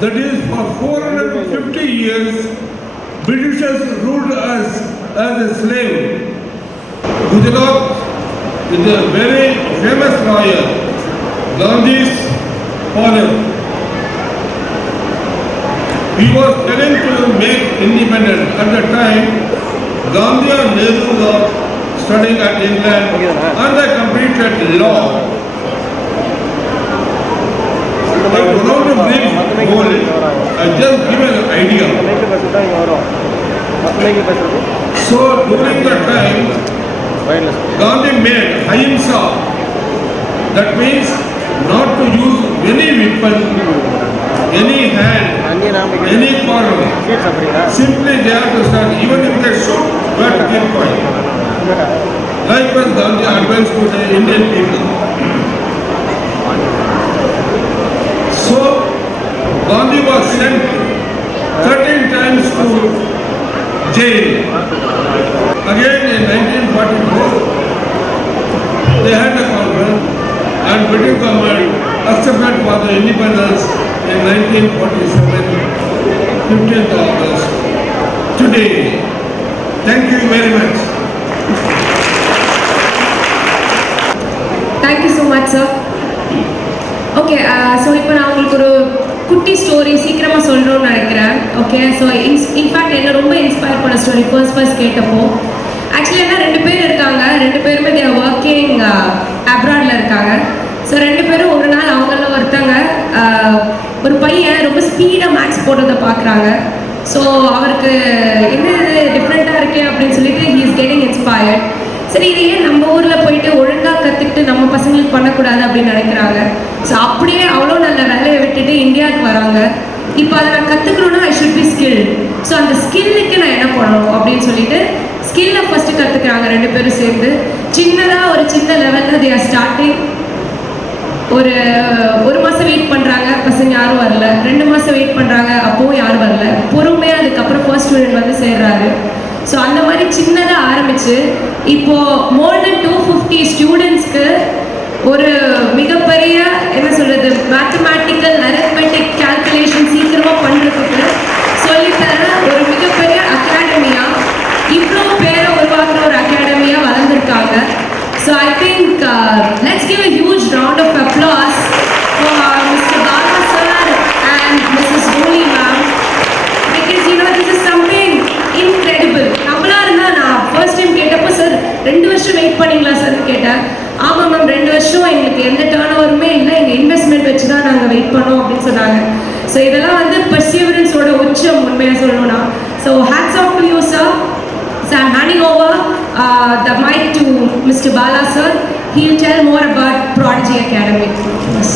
That is, for 450 years, Britishers ruled us as a slave. Gujarat is a very famous lawyer, Gandhi's father. He was telling to make independence. At the time, Gandhi and Nehru were studying at England and they completed law. I do not bring whole, I just give an idea. So during that time, Gandhi made ahimsa. That means not to use any weapon, any hand, any quarrel. Simply they have to stand. Even if they shoot, we have to keep quiet. Likewise, Gandhi advised to the Indian people. So, Gandhi was sent 13 times to jail. Again in 1944, they had a conference and British government accepted for the independence in 1947, 15th August. Today, thank you very much. Thank you so much, sir. Okay, so இப்போ நான் உங்களுக்கு ஒரு குட்டி story சீக்கிரமாக சொல்கிறோன்னு நினைக்கிறேன். Okay, so in fact என்ன ரொம்ப inspire பண்ண ஸ்டோரி ஃபர்ஸ்ட் கேட்டப்போ ஆக்சுவலி என்ன 2 பேர் இருக்காங்க. 2 பேருமே தேர் ஒர்க்கிங் அப்ராடில் இருக்காங்க. ஸோ 2 பேரும் ஒரு நாள் அவங்கள ஒருத்தங்க ஒரு பையன் ரொம்ப ஸ்பீடாக மேக்ஸ் போடுறதை பார்க்குறாங்க. ஸோ அவருக்கு என்ன டிஃப்ரெண்ட்டாக இருக்கே அப்படின்னு சொல்லிட்டு ஹி இஸ் கெட்டிங் இன்ஸ்பயர்ட். சரி, இது ஏன் நம்ம ஊரில் போயிட்டு ஒழுங்காக கற்றுக்கிட்டு நம்ம பசங்களுக்கு பண்ணக்கூடாது அப்படின்னு நினைக்கிறாங்க. ஸோ அப்படியே அவ்வளோ நல்ல வேலையை விட்டுட்டு இந்தியாவுக்கு வராங்க. இப்போ அதை நான் கற்றுக்கணுன்னா I should be skill. So அந்த ஸ்கில்லுக்கு நான் என்ன பண்ணணும் அப்படின்னு சொல்லிட்டு ஸ்கில்லை ஃபஸ்ட்டு கற்றுக்குறாங்க 2 பேரும் சேர்ந்து. சின்னதாக ஒரு சின்ன லெவலில் தே ஆர் ஸ்டார்டிங். ஒரு மாதம் வெயிட் பண்ணுறாங்க, பசங்க யாரும் வரல. 2 மாதம் வெயிட் பண்ணுறாங்க, அப்போவும் யாரும் வரல. பொறுமையாக அதுக்கப்புறம் ஃபர்ஸ்ட் ஸ்டூடெண்ட் வந்து சேர்றாரு. ஸோ அந்த மாதிரி சின்னதாக ஆரம்பித்து இப்போது மோர் தென் 250 ஸ்டூடெண்ட்ஸ்க்கு ஒரு மிகப்பெரிய என்ன சொல்கிறது மேத்தமேட்டிக்கல் அரித்மெட்டிக் கால்குலேஷன் சீக்கிரமாக பண்ணுறதுக்கு சொல்லித்தர ஒரு மிகப்பெரிய அகாடமியாக இவ்வளோ பேரை உருவாக்குற ஒரு அகாடமியாக வளர்ந்துருக்காங்க. So I think let's give a huge round of applause for Mr. Bala sir and Mrs. Roli ma'am, because you know this is something incredible. நம்மளா இருந்தால் நான் ஃபர்ஸ்ட் டைம் கேட்டப்போ சார் 2 வருஷம் வெயிட் பண்ணிங்களா சார்னு கேட்டேன். ஆமாம் மேம், 2 வருஷம் எங்களுக்கு எந்த டேர்ன் ஓவருமே இல்லை, எங்கள் இன்வெஸ்ட்மெண்ட் வச்சு தான் நாங்கள் வெயிட் பண்ணோம் அப்படின்னு சொன்னாங்க. ஸோ இதெல்லாம் வந்து பர்சிவரன்ஸோட உச்சம் உண்மையாக சொல்லணும்னா. So hats off to you sir. So I'm handing over the mic to Mr. Bala sir. He'll tell more about Prodigy Academy. Yes.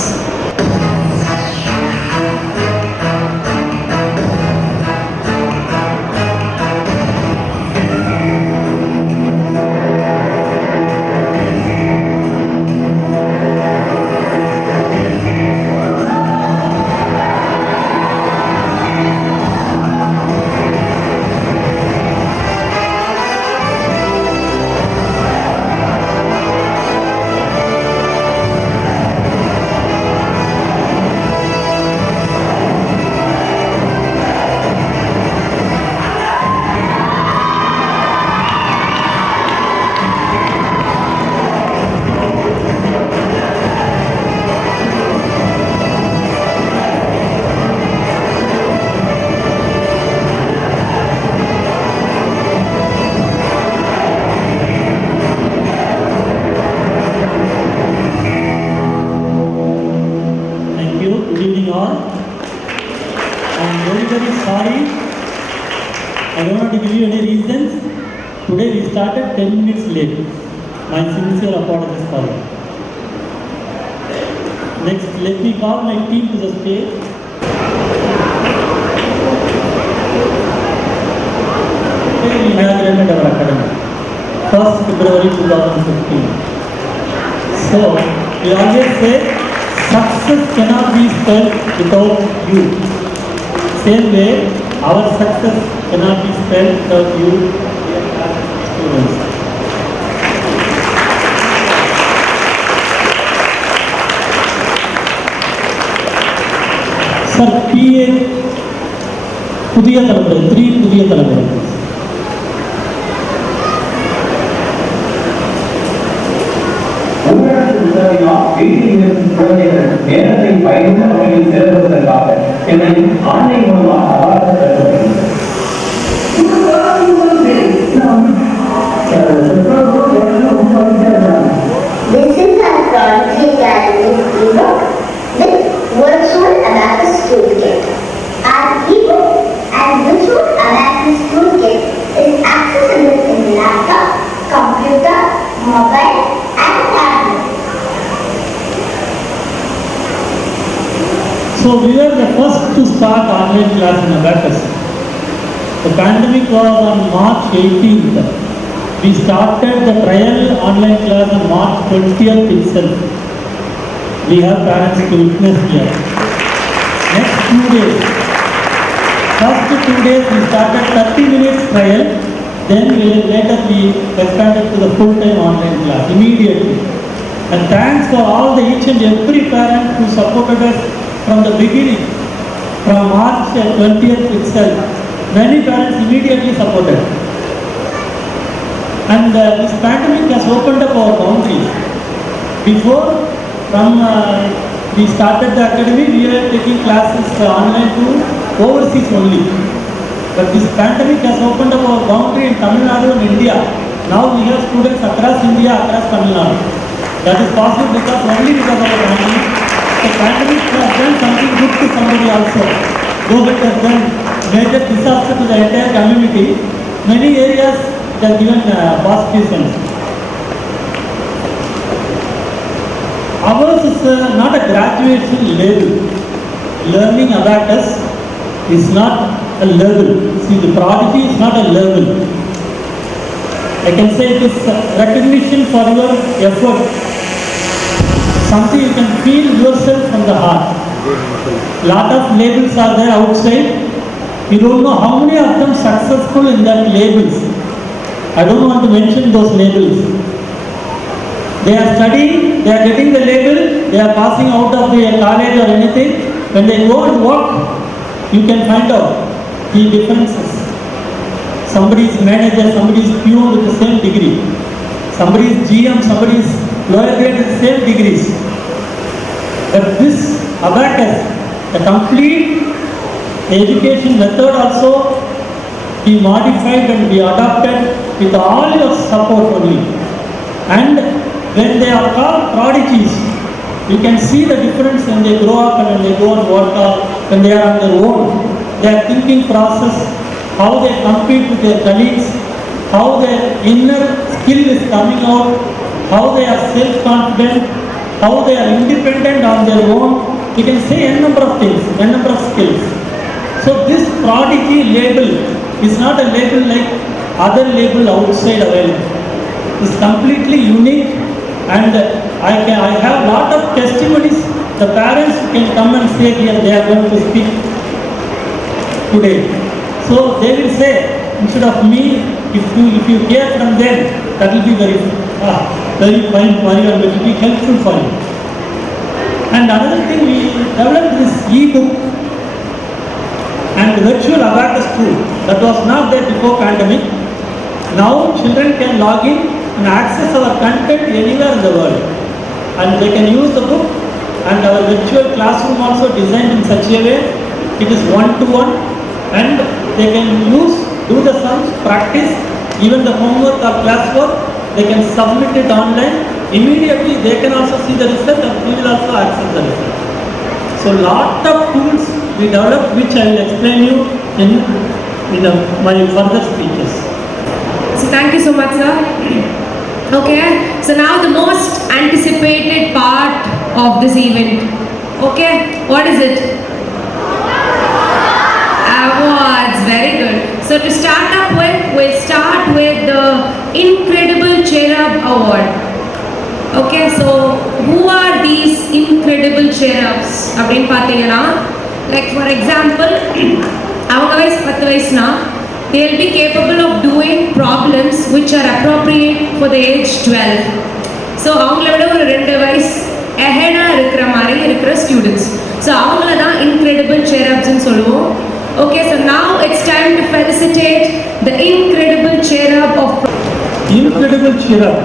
very sorry. I don't want to give you any reasons. Today we started 10 minutes late. My sincere apologies for it. Next, let me call my team to the stage. We inaugurated our academy, 1st February 2015. So, we always say, success cannot be spelled without you. Same way, our success cannot be spelled without you, students. So, for PA புதிய தலைமுறை 3 புதிய தலைமுறை. நேரத்தை பயனுள்ள வகையில் செலவிடுவதற்காக என்னை online மூலமாக award தரப்படுகிறது. This is our Prodigy Awards ebook with virtual Abacus toolkit. Our ebook and virtual Abacus toolkit is accessible in laptop, computer, mobile, and tablet. So we were the first to start online class in Abacus. The pandemic was on March 18th. We started the trial online class on March 20th itself. We have parents to witness here. Next 2 days. First 2 days we started 30 minutes trial. Then later we expanded to the full-time online class immediately. And thanks for all the each and every parent who supported us from the beginning, from March 20th itself. Many parents immediately supported. And this pandemic has opened up our boundaries. Before, we started the academy, we were taking classes online to overseas only. But this pandemic has opened up our boundary in Tamil Nadu and India. Now we have students across India, across Tamil Nadu. That is possible only because of the pandemic. The pandemic has done something good to somebody also. Though it has done major disaster to the entire community, many areas have given positive sense. Ours is not a graduation label. Learning Abacus is not a label. See, the Prodigy is not a label. I can say it is recognition for your effort. Something you can feel yourself from the heart. Lot of labels are there outside. You don't know how many of them successful in that labels. I don't want to mention those labels. They are studying, they are getting the label, they are passing out of the college or anything. When they go and work, you can find out the differences. Somebody is manager, somebody is peon with the same degree. Somebody is GM, somebody is lower grade with the same degrees. But this Abacus, the complete education method also be modified and be adopted with all your support only. And when they are called prodigies, you can see the difference when they grow up and when they go and work out, when they are on their own. Their thinking process, how they compete with their colleagues, how their inner skill is coming out, how they are self-confident, how they are independent on their own. You can say a number of things, a number of skills. So this Prodigy label is not a label like other label outside available. It's completely unique, and I have lot of testimonies. The parents can come and say here they are going to speak today. So they will say, instead of me, if you hear from them, that will be very fine for you and it will be helpful for you. And another thing, we developed this e-book and virtual Abacus tool that was not there before pandemic. Now children can log in and access our content anywhere in the world, and they can use the book. And our virtual classroom also designed in such a way it is one-to-one, and they can do the sums, practice, even the homework or classwork. They can submit it online. Immediately they can also see the result, and we will also access the result. So lot of tools we developed, which I will explain you in my further speeches. So thank you so much, sir. Okay, so now the most anticipated part of this event. Okay, what is it? Awards, very good. So to start up with, we'll start with the Incredible Cherub Award. Okay, so who are these incredible cherubs? அப்படின்னு பார்த்தீங்கன்னா, like for example, அவங்க வயசு 10 வயசுனா, they will be capable of doing problems which are appropriate for the age 12. So அவங்கள விட ஒரு 2 வயசு ahead இருக்கிற மாதிரி இருக்கிற ஸ்டூடெண்ட்ஸ். ஸோ அவங்கள தான் இன்க்ரெடிபிள் cherubsன்னு சொல்லுவோம். Okay, so now it's time to felicitate the incredible cherub of Incredible cherub.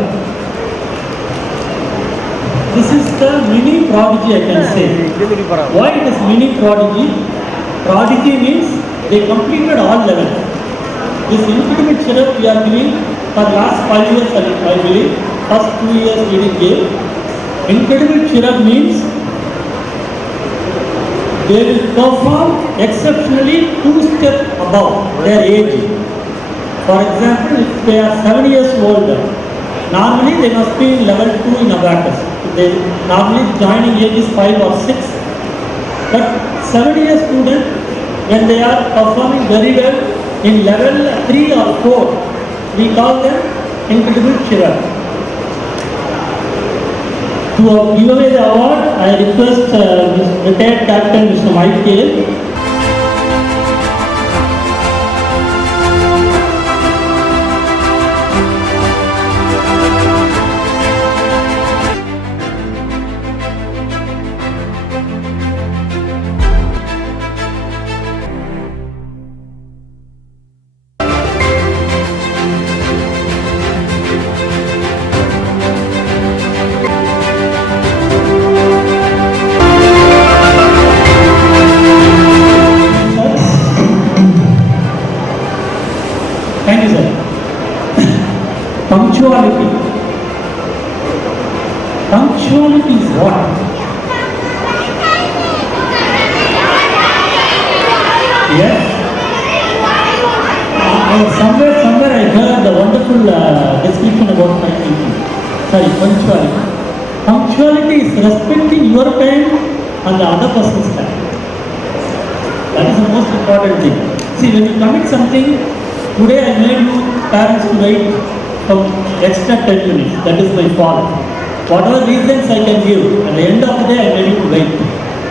This is the mini prodigy, I can say. Why it is mini prodigy? Prodigy means they completed all levels. This incredible cherub we are giving for last 5 years, I believe. First 2 years we did give. Incredible cherub means they will perform exceptionally 2 steps above their age. For example, if they are 7 years old, normally they must be in level 2 in Abacus. They normally joining age is 5 or 6. But 7-year student, when they are performing very well in level 3 or 4, we call them incredible cherub. To give away the award, I request retired Captain Mr. Michael. Thank you, sir. Punctuality. Punctuality is what? Yes. Somewhere I heard the wonderful description about my thinking. Sorry, punctuality. Punctuality is respecting your time and the other person's time. That is the most important thing. See, when you commit something, today I made you parents to wait for extra 10 minutes. That is my fault. Whatever reasons I can give, at the end of the day I made you to wait.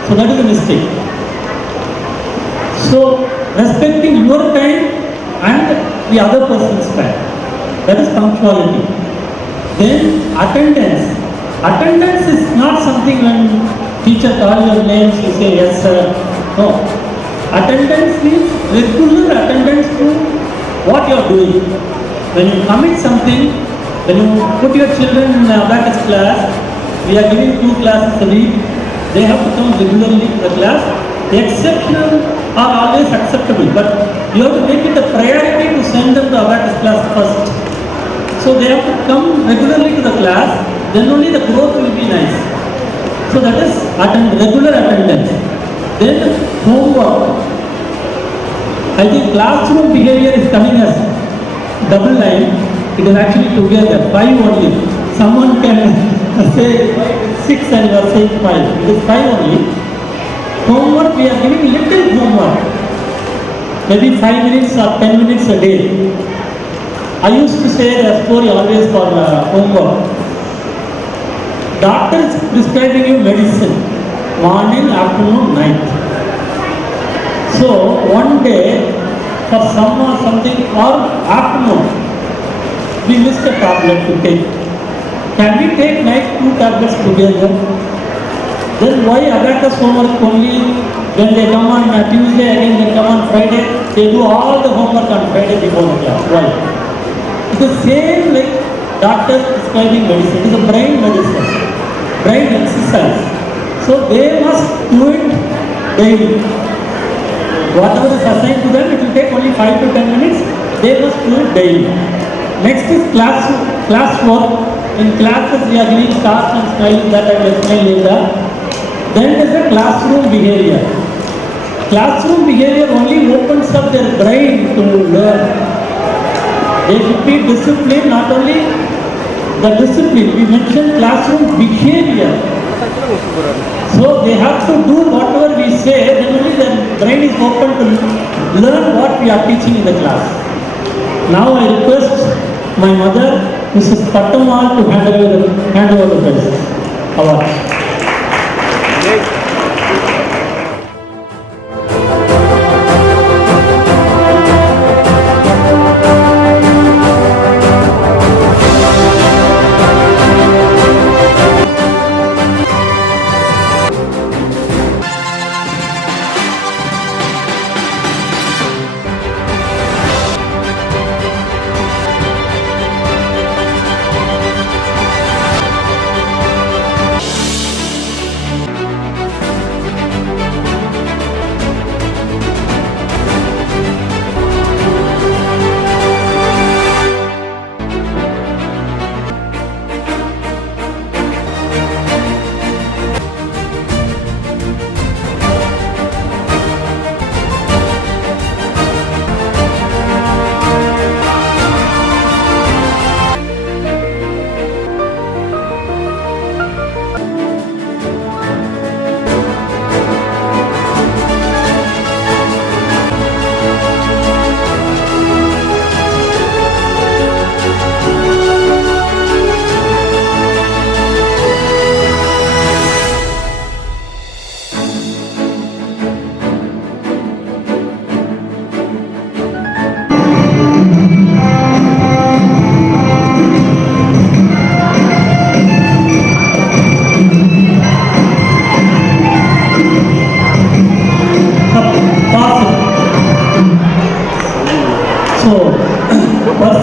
So that is a mistake. So respecting your time and the other person's time. That is punctuality. Then attendance. Attendance is not something when teacher calls your names, you say yes sir. No. Attendance is regular attendance to what you are doing. When you commit something, when you put your children in Abacus class, we are giving 2 classes a week. They have to come regularly to the class. The exceptional are always acceptable, but you have to make it a priority to send them to Abacus class first. So they have to come regularly to the class, then only the growth will be nice. So that is regular attendance. Then homework. I think classroom behavior is coming as double line. It is actually together, 5 only. Someone can say 6 and you are saying 5. It is 5 only. Homework, we are giving little homework. Maybe 5 minutes or 10 minutes a day. I used to say a story always for homework. Doctor is prescribing you medicine, morning, afternoon, night. So one day, for some or something, or afternoon, we missed a tablet to take. Can we take night 2 tablets together? Then why Abacus homework only when they come on Tuesday, again they come on Friday, they do all the homework on Friday before the class. Why? It's the same like doctors prescribing medicine. It is a brain medicine, brain exercise. So they must do it daily. Whatever is assigned to them, it will take only 5 to 10 minutes. They must do it daily. Next is class work. In classes we are giving stars and smiles, that I will explain later. Then there is a classroom behavior. Classroom behavior only opens up their brain to learn. They should be disciplined, not only the discipline, we mentioned classroom behavior. So they have to do whatever we say, then only their brain is open to learn what we are teaching in the class. Now I request my mother, Mrs. Pattamal, to hand over the prize. Award.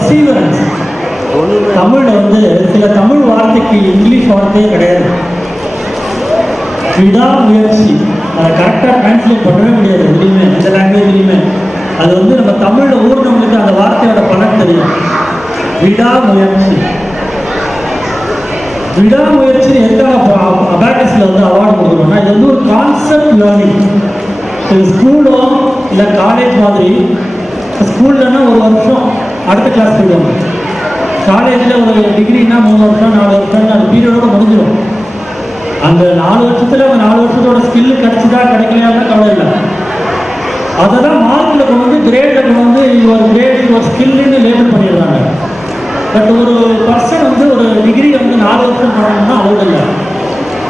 perseverance. தமிழில் வந்து சில தமிழ் வார்த்தைக்கு English வார்த்தையே கிடையாது. விடாமுயற்சி, அதை கரெக்டாக translate பண்ணவே முடியாது எதுலையுமே, எந்த லாங்குவேஜ்லையுமே. அது வந்து நம்ம தமிழில் ஊர்னவங்களுக்கு அந்த வார்த்தையோட பலன் தெரியும். விடாமுயற்சி. விடாமுயற்சி எதுக்காக அபாகஸில் வந்து அவார்டு கொடுக்குறோம்னா, இது வந்து ஒரு கான்செப்ட் லேர்னிங். இது ஸ்கூலோ இல்லை காலேஜ் மாதிரி. ஸ்கூல்லன்னா ஒரு வருஷம் அடுத்த கிளாஸ் போயிடுவாங்க. காலேஜில் ஒரு டிகிரினா 3 வருஷம் 4 வருஷம் அந்த பீரியடோட முடிஞ்சிடும். அந்த 4 வருஷத்தில் அந்த 4 வருஷத்தோட ஸ்கில் கிடைச்சிதா கிடைக்கலையான்னு கவலை இல்லை. அதை தான் மார்க்கில் கொண்டு வந்து கிரேடில் கொண்டு வந்து ஒரு கிரேட் ஒரு ஸ்கில்லுன்னு லேபிள் பண்ணிடுறாங்க. பட் ஒரு பர்சன் வந்து ஒரு டிகிரி வந்து 4 வருஷம் பண்ணணும்னா அளவு இல்லை.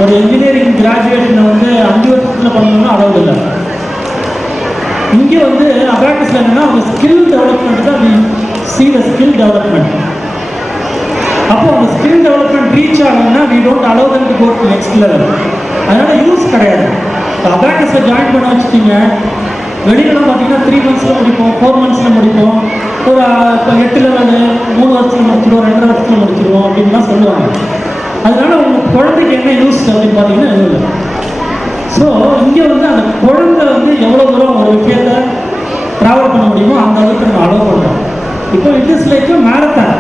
ஒரு இன்ஜினியரிங் கிராஜுவேஷனை வந்து 5 வருஷத்தில் பண்ணணும்னா அளவு இல்லை. இங்கே வந்து அபாகஸில் என்னன்னா அவங்க ஸ்கில் டெவலப்மெண்ட் தான் see the skill development. அப்போ அந்த ஸ்கில் டெவலப்மெண்ட் ரீச் ஆகணும்னா we don't allow them to go to next level. அதனால யூஸ் கிடையாது. அபாகஸை ஜாயின் பண்ண வச்சுட்டீங்க, வெளியிலலாம் பார்த்தீங்கன்னா 3 monthஸில் முடிப்போம், 4 monthஸில் முடிப்போம், ஒரு 8 லெவலு 3 வருஷத்தில் முடிச்சிடுவோம், 2 வருஷத்தில் முடிச்சிடுவோம் அப்படின்லாம் சொல்லுவாங்க. அதனால உங்கள் குழந்தைக்கு என்ன யூஸ் அப்படின்னு பார்த்தீங்கன்னா எதுவும் இல்லை. ஸோ இங்கே வந்து அந்த குழந்தை வந்து எவ்வளோ தூரம் ஒரு விஷயத்தை ட்ராவல் பண்ண முடியுமோ அந்த அளவுக்கு நம்ம அலோவ் பண்ணுறோம். இப்போ இட் இஸ் லைக் மேரத்தான்.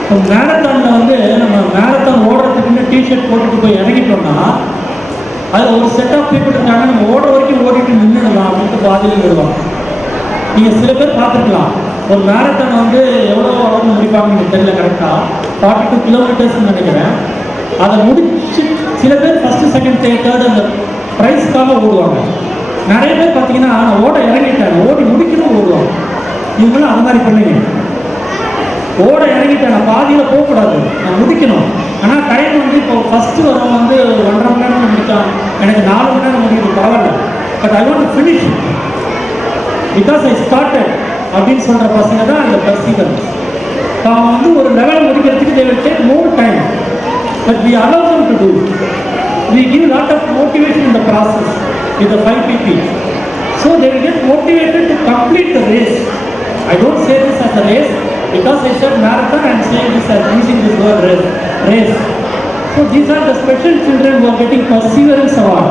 இப்போ மேரத்தானில் வந்து நம்ம மேரத்தான் ஓடுறதுக்குன்னு டிஷர்ட் போட்டுட்டு போய் இறங்கிட்டோம்னா அது ஒரு செட் ஆஃப் பீப்புள் இருக்காங்க, நம்ம ஓட வரைக்கும் ஓடிட்டு நின்றுடலாம் அப்படின்ட்டு பாதியில் விடுவாங்க. நீங்கள் சில பேர் பார்த்துருக்கலாம், ஒரு மேரத்தான் வந்து எவ்வளோ அளவு முடிப்பாங்கன்னு எனக்கு தெரியல, கரெக்டாக 42 கிலோமீட்டர்ஸ்ன்னு நினைக்கிறேன். அதை முடிச்சு சில பேர் ஃபஸ்ட்டு செகண்ட் தேர்ட் அந்த ப்ரைஸ்க்காக ஓடுவாங்க. நிறைய பேர் பார்த்தீங்கன்னா நான் ஓட இறங்கிட்டேன், ஓடி முடிக்கணும் ஓடுவாங்க. இவங்களும் அந்த மாதிரி பண்ணுங்க. ஓட இறங்கிட்டேன், நான் பாதியில் போகக்கூடாது, நான் முடிக்கணும். ஆனால் டைம் வந்து இப்போ ஃபஸ்ட்டு வரவங்க வந்து 1.5 மணி நேரம் முடித்தான், எனக்கு 4 மணி நேரம் முடிக்கிறது பரவாயில்ல, but I want to finish because I started அப்படின்னு சொல்கிற பசங்க தான் அந்த பர்சீவரன்ஸ். அவன் வந்து ஒரு லெவல் முடிக்கிறதுக்கு they will take more time, but we allow them to do. We give lot of motivation in the process with the 5 PP. So they will get motivated to complete the race. I don't say this as a race because I said marathon, I am saying this as using this word race. So these are the special children who are getting perseverance award.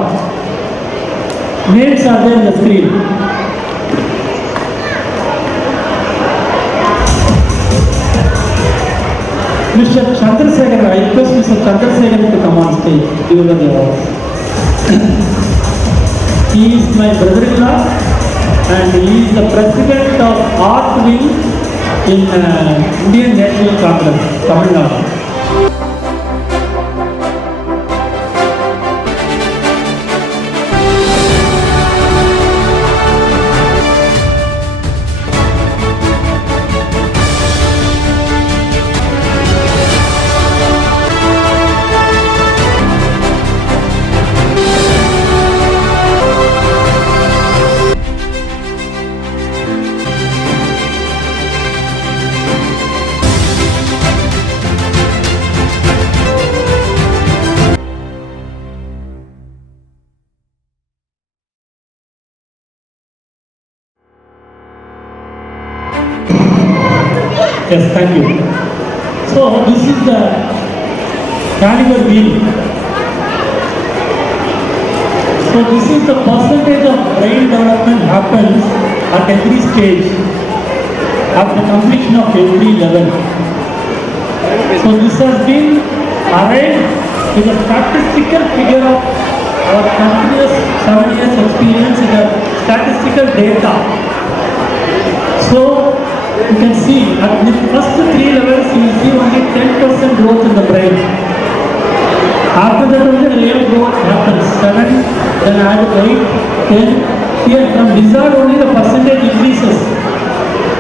Names are there on the screen. Mr. Chandrasekhar, I request Mr. Chandrasekhar to come on stage to give the award. He is my brother-in-law and he is the president of Art Wing in Indian National Congress, Tamil Nadu. Yes, thank you. So this is the caliber wheel. So this is the percentage of brain development happens at every stage after completion of every level. So this has been arrived with a statistical figure of our continuous 7 years experience in the statistical data. So you can see at the first 3 levels you will see only 10% growth in the brain. After that only the real growth happens. 7, then add 8, 10. Here from wizard only the percentage increases.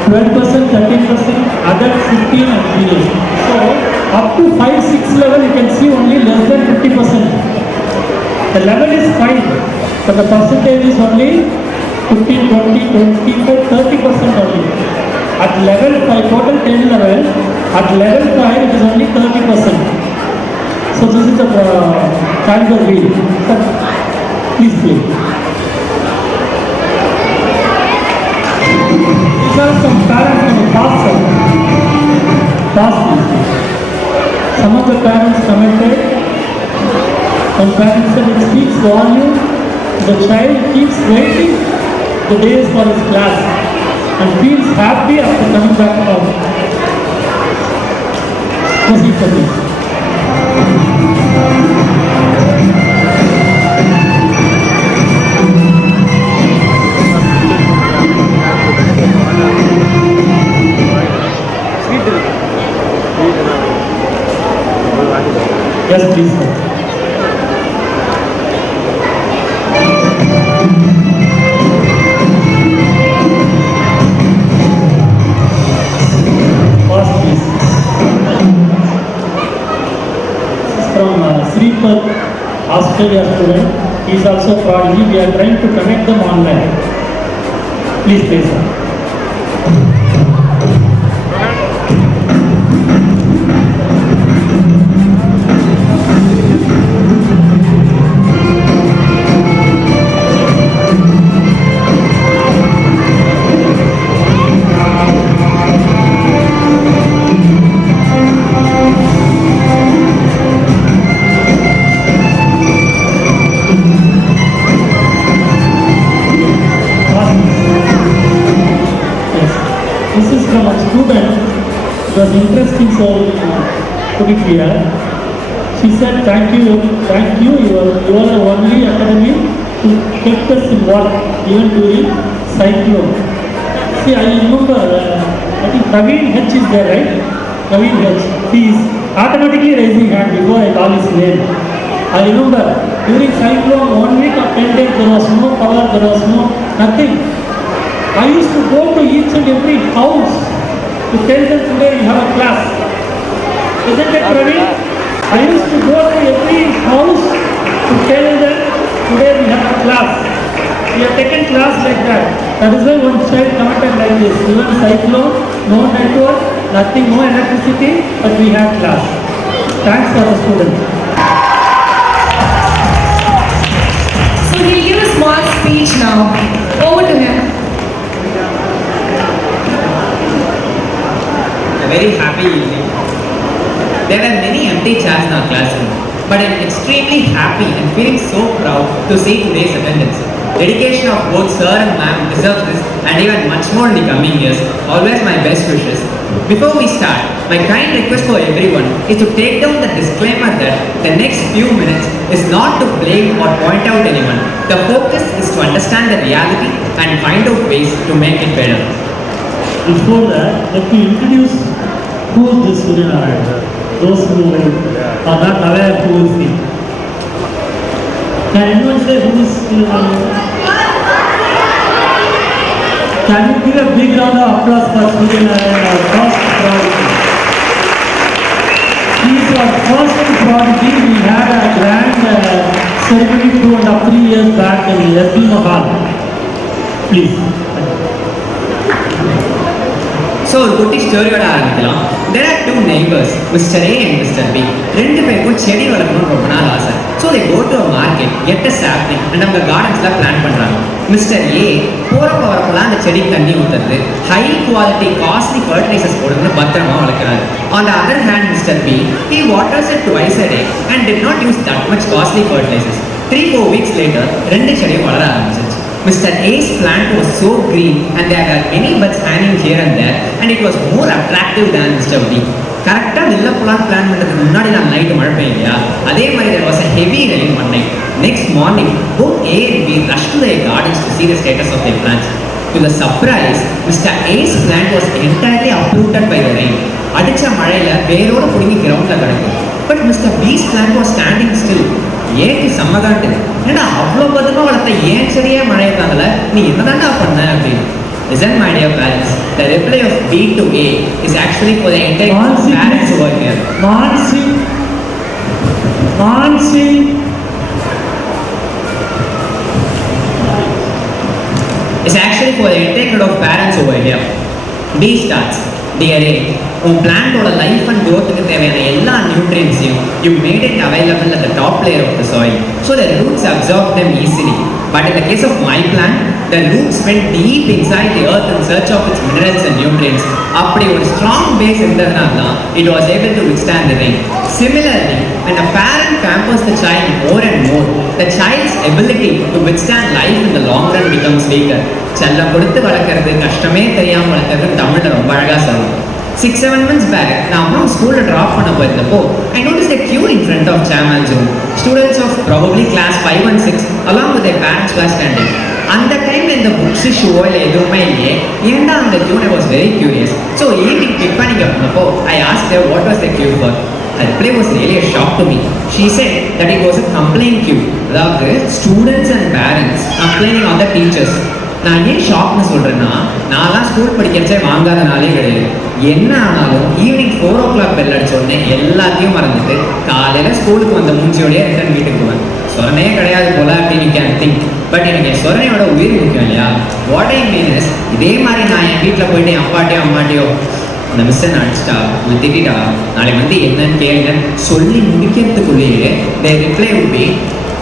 12%, 13%, adult 15 and teenage. So up to 5, 6 level you can see only less than 50%. The level is fine, but the percentage is only 15, 20, 25, 30% only. At level 5, total 10 level, at level 5 it is only 30%. So this is the caliber wheel. Please play. These are some parents from the past. Comparison, it speaks volume. The child keeps waiting the days for his class and feels happy after coming back home. Proceed for me. Yes, please. Sir. Pause, please. This is from Sripat, Australia student. He is also Prodigy. We are trying to connect them online. Please, please. Sir. This is from a student. It was interesting, so to be clear. She said, thank you, you are the only academy who kept us in work even during cyclone. See, I remember, I think Praveen H is there, right? Praveen H. He is automatically raising hand before I call his name. I remember, during cyclone, 1 week of 10 days, there was no power, there was no nothing. I used to go to each and every house to tell them today we have a class. Isn't it, Praveen? I used to go to every house to tell them today we have a class. We have taken class like that. That is why one child commented like this. Even cyclone, no network, nothing, no electricity, but we have class. Thanks for the student. So he'll give a small speech now. Over to him. A very happy evening. There are many empty chairs in our classroom, but I'm extremely happy and feeling so proud to see today's attendance. Dedication of both sir and ma'am deserves this and even much more in the coming years. Always my best wishes. Before we start, my kind request for everyone is to take down the disclaimer that the next few minutes is not to blame or point out anyone. The focus is to understand the reality and find out ways to make it better. Before that, let me introduce who is this student are. Those who are not aware who is he. Can anyone say who is student are? Can you give a big round of applause for student are first Prodigy? He is our first Prodigy. We had a grand ceremony 2.5-3 years back in SB Mahal. Please. So ஒரு குட்டி ஸ்டோரியோட ஆரம்பிக்கலாம். There are two neighbors, Mr. A and Mr. B. ரெண்டு பேருக்கும் செடி வளர்க்கணும்னு ரொம்ப நாள் ஆசை. So they go to a market, get a sapling and அவங்க கார்டன்ஸ்ல பிளான் பண்றாங்க. Mr. A போறப்ப வரப்பெல்லாம் அந்த செடிக்கு தண்ணி ஊத்துறது, high quality costly fertilizers போடுறது பத்திரமா வளர்க்குறாரு. On the other hand, Mr. B he waters it twice a day and did not use that much costly fertilizers. 3-4 weeks later, ரெண்டு செடியும் வளர ஆரம்பிச்சிருச்சு. Mr. A's plant was so green and there were many buds hanging here and there and it was more attractive than Mr. B. கரெக்டாக வெளில போகலான்னு plan பண்ணுறதுக்கு முன்னாடி நான் நைட்டு மழை பெய்யலையா அதே மாதிரி there was a heavy rain one night. Next morning, both A and B rushed to their gardens to see the status of their plants. To the surprise, Mr. A's plant was entirely uprooted by the rain. அடிச்ச மழையில வேரோட புடுங்கி கிரவுண்ட்ல கிடக்கும். But Mr. B's plant was standing still. ஏக்கு சம்மதாண்டு ஏன்னா அவ்வளோ பத்திரமா வளர்த்த ஏன் சரியே மழையை தாங்கல நீ என்னதாண்டா பண்ண அப்படின்னு. Listen, my dear parents, the reply of B to A is actually for the entire parents over here. Mansi. It's actually for the entire group of parents over here. B starts. Dear A, உன் பிளான்டோட life and க்ரோத்துக்கு தேவையான எல்லா நியூட்ரியன்ஸையும் you made it available at the top layer of the soil so the roots absorb them easily. But in the case of my plant, The roots went deep inside the earth in search of its minerals and nutrients. அப்படி ஒரு strong base இருந்ததுனால தான் it was able to withstand the rain. Similarly, when a parent pampers the child more and more, the child's ability to withstand life in the long run becomes weaker. செல்லம் கொடுத்து வளர்க்கறது கஷ்டமே தெரியாம வளர்க்கறது தமிழ்ல ரொம்ப அழகா சொல்லுவோம். 6-7 months back, நான் அம்மா ஸ்கூல்ல ட்ராப் பண்ண போயிருந்தப்போ I noticed a queue in front of chairman's room. Students of probably class 5 and 6 along with their parents were standing. அந்த டைம் இந்த புக்ஸ் ஷூவோ இல்லை எதுவுமே இல்லையே, ஏன்டா அந்த queue? I was very curious. So evening pick பண்ணிக்க பண்ணப்போ I asked her what was the queue for. Her reply was really a shock to me. She said that it was a complaint queue. அதாவது students and parents complaining on the teachers. நான் ஏன் ஷாக்னு சொல்கிறேன்னா, நான்லாம் school படிக்கிறச்சே வாங்காத நாளே கிடையாது. என்ன ஆனாலும் ஈவினிங் 4 o'clock பெல் அடிச்ச உடனே எல்லாத்தையும் மறந்துட்டு காலையில் ஸ்கூலுக்கு வந்த மூஞ்சியோடய ரிட்டர்ன் வீட்டுக்கு போவேன். சொரணையே கிடையாது போல அப்படின்னு கேன் திங்க். பட் எனக்கு என் சொரணையோட உயிர் முக்கியம் இல்லையா? வாட் ஐ மீன் இஸ், இதே மாதிரி நான் என் வீட்டில் போயிட்டு என் அப்பாட்டையோ அம்மாட்டையோ இந்த மிஸ்ஸை அடிச்சிட்டா இல்லை திட்டா நாளைக்கு வந்து என்னன்னு கேளுங்கன்னு சொல்லி முடிக்கிறதுக்குள்ளேயே their reply would be,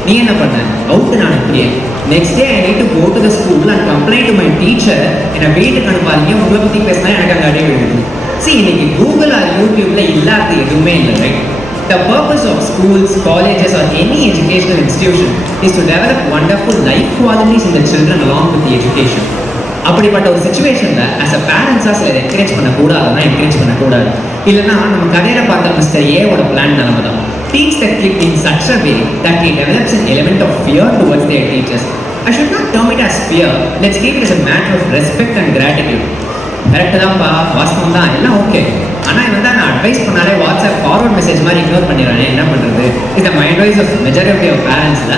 நீ என்ன பண்ண அவுட்டு நான் இப்படியே. Next day I need to go to the school and complaint to my teacher, என்னை வீட்டுக்கு அனுப்பாதீங்க, உங்களை பற்றி பேசினா எனக்கு அங்கே அடி விழுது. See, இன்னைக்கு கூகுள் ஆர் யூடியூப்ல இல்லாத எதுவுமே இல்லை, right? The purpose of schools, colleges or any educational institution is to develop wonderful life qualities in the children along with the education. அப்படிப்பட்ட ஒரு சிச்சுவேஷன்ல ஆஸ் அ பேரண்ட்ஸாக சிலர் என்கரேஜ் பண்ணக்கூடாதுன்னா என்கரேஜ் பண்ணக்கூடாது. இல்லைன்னா நம்ம கதையில பார்த்த மிஸ்டர் ஏவோட பிளான் நிலைமை தான். Teach the kid in such a way that he develops an element of fear towards their teachers. I should not term it as fear. Let's keep it as a matter of respect and gratitude. Correct தான்ப்பா, வாஸ்தவம் தான், எல்லாம் okay. ஆனால் இவன் தான் நான் advice பண்ணாலே WhatsApp forward message மாதிரி இக்னோர் பண்ணிடுறானே, என்ன பண்ணுறது? Is the mind voice of majority of பேரண்ட்ஸில்.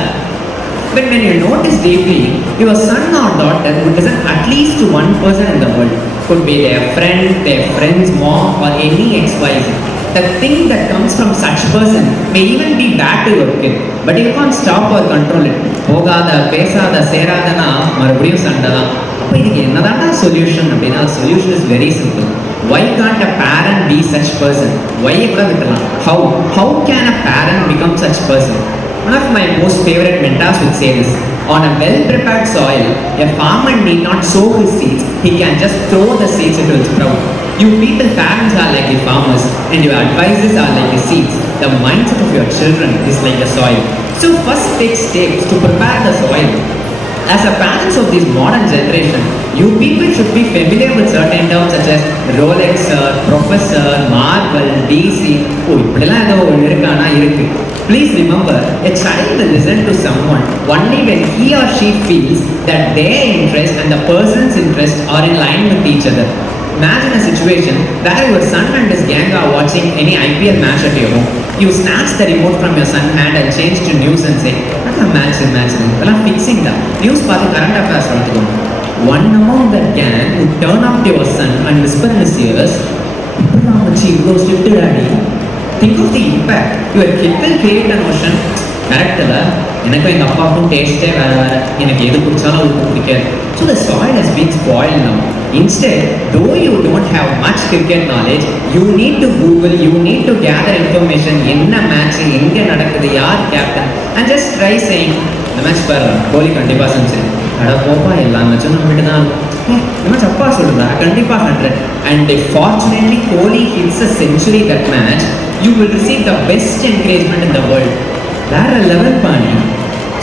But when you notice deeply, your son or daughter who doesn't at least to one person in the world, could be their friend, their friend's mom or any XYZ. The thing that comes from such person may even be bad to your kid, but you can't stop or control it. போகாத பேசாத சேராதனா மறுபடியும் சண்டை தான். அப்போ இதுக்கு என்னதான் solution அப்படின்னா, solution is very simple. Why can't a parent be such person? Why கூட விட்டுலாம். How can a parent become such person? One of my most favorite mentors would say this: on a well-prepared soil, a farmer need not sow his seeds, he can just throw the seeds into its ground. You people, parents, are like the farmers and your advices are like the seeds. The mindset of your children is like the soil. So first take steps to prepare the soil. As a parents of this modern generation, you people should be familiar with certain terms such as Rolex, Professor, Marvel, DC. Oh, இப்படிலாம் ஏதோ ஒன்று இருக்கானா இருக்கு. Please remember, a child will listen to someone only when he or she feels that their interest and the person's interest are in line with each other. Imagine a situation where your son and his gang are watching any IPL match at your home. You snatch the remote from your son's hand and change to news and say, "That's a match. Well, fixing that. News part of current affairs." One among that gang would turn up to your son and whisper in his ears, think of the impact. Your kid will create a notion, correct? எனக்கும் எங்கள் அப்பாவுக்கும் டேஸ்ட்டே வேறு வேறு, எனக்கு எது பிடிச்சாலும் அவருக்கு பிடிக்காது. So the soil has been spoil now. Instead, though you don't have much cricket knowledge, you need to Google, you need to gather information, என்ன மேட்ச், எங்கே நடக்குது, யார் captain, and just try saying, இந்த மேட்ச் பாரு, கோலி கண்டிப்பாக செஞ்சுரு, அட போப்பா எல்லா மேட்சும் நம்ம விட்டு தான், இந்த மேட்ச் அப்பா சொல்லுதா கண்டிப்பாக 100. And if fortunately Kohli hits a century that match, you will receive the best encouragement in the world. வேற லெவல் பாணி.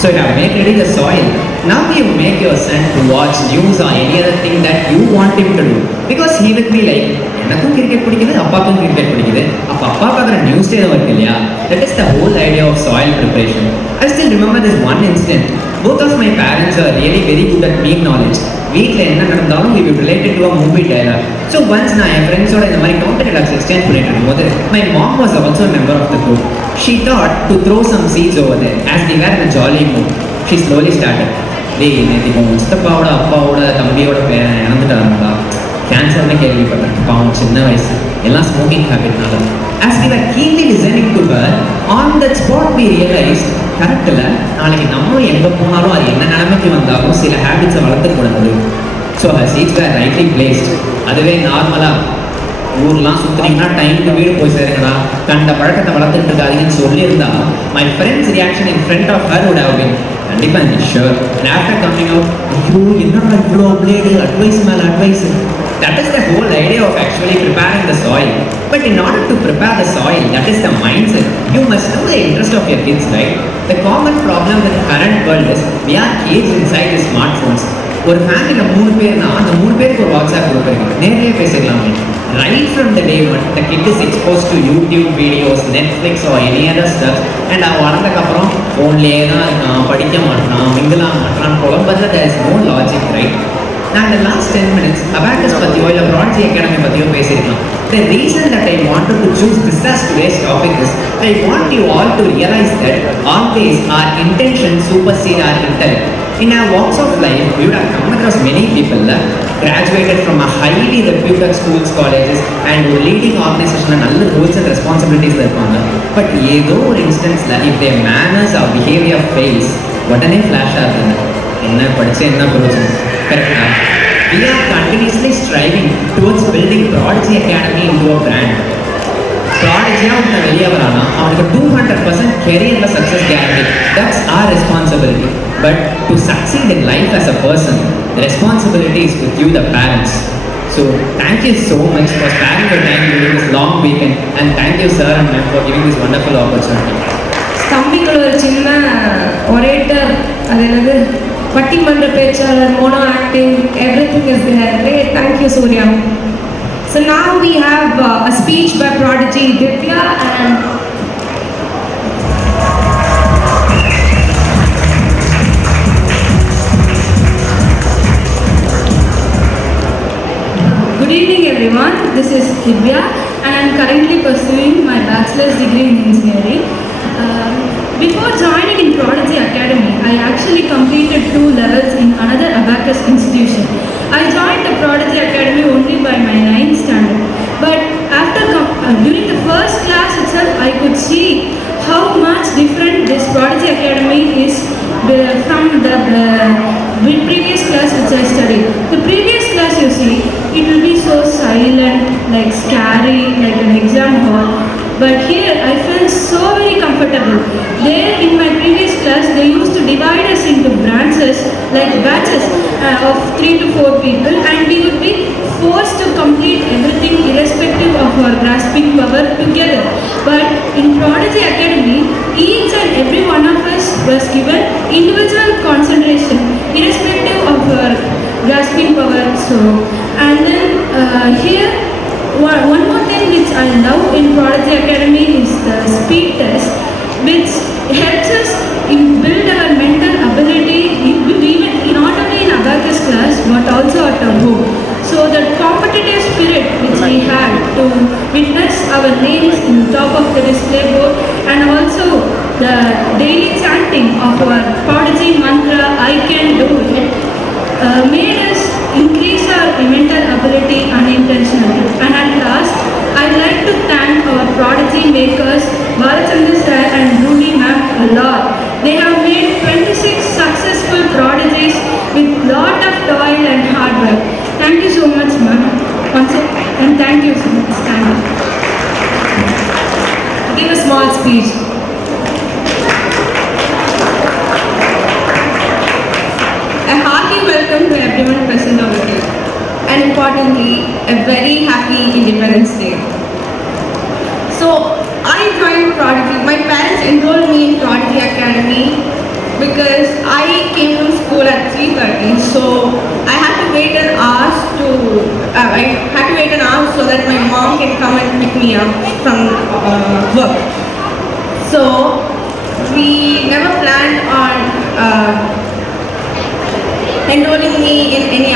So you have made ready the soil. Now you make your son to watch news or any other thing that you want him to do. Because he will be like, எனக்கும் cricket பிடிக்குது, அப்பாவுக்கும் cricket பிடிக்குது, அப்போ அப்பா பார்க்குற நியூஸே தான் இருக்கு இல்லையா? That is the whole idea of soil preparation. I still remember this one incident. Both of my parents are really very good at meme knowledge. வீட்டில் என்ன நடந்தாலும் we will relate it to a movie dialogue. So once நான் என் ஃப்ரெண்ட்ஸோட இந்த மாதிரி counter dialogues exchange பண்ணிட்டு இருக்கும்போது, my mom was also a member of the group. She thought to throw some seeds over there as they were in a jolly mood. She slowly started, டேய் நேற்றுக்கு உங்கள் சித்தப்பாவோட அப்பாவோட தம்பியோட பேரன் இறந்துட்டாருங்களா, கேன்சர்னு கேள்விப்பட்டேன், பாவம் சின்ன வயசு, எல்லாம் smoking ஹேபிட்னால. As we were keenly listening to her, on that spot we realized, கரெக்டில் நாளைக்கு நம்மளும் எங்கே போனாலும் அது என்ன நிலைமைக்கு வந்தாலும் சில ஹேபிட்ஸை வளர்த்துக்கூடாது. So her seeds were rightly placed. அதுவே நார்மலாக ஊர்லாம் சுற்றுனீங்கன்னா டைமுக்கு வீடு போய் சேருங்கடா, கண்ட பழக்கத்தை வளர்த்துட்டு இருக்காதீங்கன்னு சொல்லியிருந்தா, my friend's reaction in front of her would have been, கண்டிப்பாக sure. And after coming out, ஐயோ என்னடா இவ்வளோ பிளேடு அட்வைஸ் மேலே advice. That is the whole idea of actually preparing the soil. But in order to prepare the soil, that is the mindset. You must know the interest of your kids, right? The common problem with the current world is we are caged inside the smartphones. ஒரு ஃபேமிலியில் 3 பேர்னா அந்த 3 பேருக்கு ஒரு WhatsApp group இருக்கு, நேரடியாக பேசிக்கலாமே. Right from the day one, the kid is exposed to YouTube videos, Netflix or any other stuff, and அவன் வளர்ந்ததுக்கப்புறம் ஃபோன்லேயே தான் இருக்கான், படிக்க மாட்டான், மிங்கலாக மாட்டான், புலம்பதில் there is no logic, right? நான் இந்த லாஸ்ட் 10 minutes Abacus பற்றியோ இல்லை Prodigy Academy பற்றியோ பேசியிருக்கலாம். The reason that I wanted to choose this as today's topic is I want you all to realize that always our intention supersede our intellect. In our walks of life, we would have come across many people that graduated from a highly reputed schools, colleges, and were leading organizations and all roles and responsibilities இருப்பாங்க. But ஏதோ ஒரு இன்ஸ்டன்ஸில் if their manners or behavior fails, உடனே flash ஆகுது, என்ன படிச்சு என்ன பிரயோஜனம். கரெக்டா? We are continuously striving towards building Prodigy Academy into a brand. ப்ராடக்ட்ஸியாக ஒருத்தன் வெளியே வரானா அவனுக்கு 200% கெரியரில் success guarantee. That's our responsibility. But to succeed in life as a person, the responsibility is with you, the parents. So thank you so much for sparing your time during this long weekend, and thank you sir and ma'am for giving this wonderful opportunity. தம்பிக்குள்ள ஒரு சின்ன orator, அது என்னது பட்டிமன்ற பேச்சாளர், mono acting, everything is there. Great, thank you Surya. So now we have a speech by Prodigy Divya and good evening everyone. This is Divya and I am currently pursuing my bachelor's degree in engineering. Before joining in Prodigy Academy, I actually completed 2 levels in another Abacus institution. I joined the Prodigy Academy only by my 9th standard. But after during the first class itself, I could see how much different this Prodigy Academy is from the previous class which I studied. The previous class, you see, it will be so silent, like scary, like an exam hall. But here I felt so very comfortable. There in my previous class, they used to divide us into branches, like batches of 3 to 4 people, and we would be forced to complete everything irrespective of our grasping power together. But in Prodigy Academy, each and every one of us was given individual concentration irrespective of our grasping power. So, and then here, one more thing which I love in Prodigy Academy is the speed test, which helps us build our mental ability even not only in Abacus class but also at our home. So the competitive spirit which we had to witness our names in the top of the display board, and also the daily chanting of our Prodigy mantra, I can do it, made us increase our mental ability unintentionally. And at last, I'd like to thank our Prodigy makers, Balachandra sir and Ruby ma'am, a lot. They have made 26 successful prodigies with lot of toil and hard work. Thank you so much, ma'am. And thank you so much. Stand up. Give a small speech. A hearty welcome to everyone present over here, and importantly, a very happy Independence Day. So, I joined Prodigy. My parents enrolled me in Prodigy Academy because I came from school at 3:30. So, I had to wait an hour so that my mom can come and pick me up from work. So, we never planned on enrolling me in any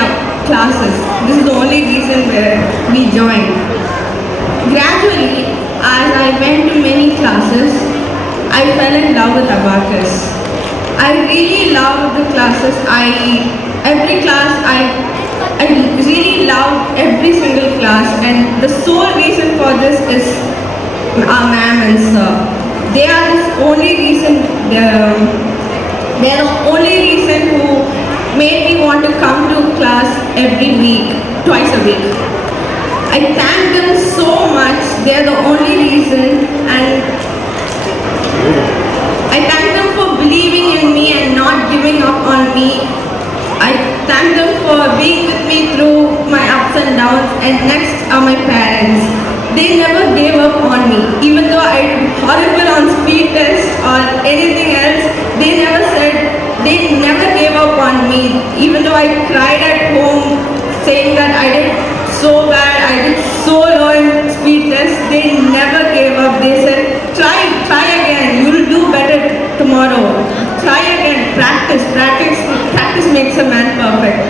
classes. This is the only reason where we joined. Gradually, as I went to many classes, I fell in love with Abacus. I really loved the classes. Every class, I really loved every single class, and the sole reason for this is our ma'am and sir. They are the only reason. They are the only reason who made me want to come to class every week, twice a week. I thank them so much. They are the only reason, and I thank them for believing in me and not up on me. Even though I did horrible on speed tests or anything else, they never gave up on me. Even though I cried at home saying that I did so bad, I did so low in speed tests, they never gave up. They said, try again, you'll do better tomorrow. Try again, practice makes a man perfect.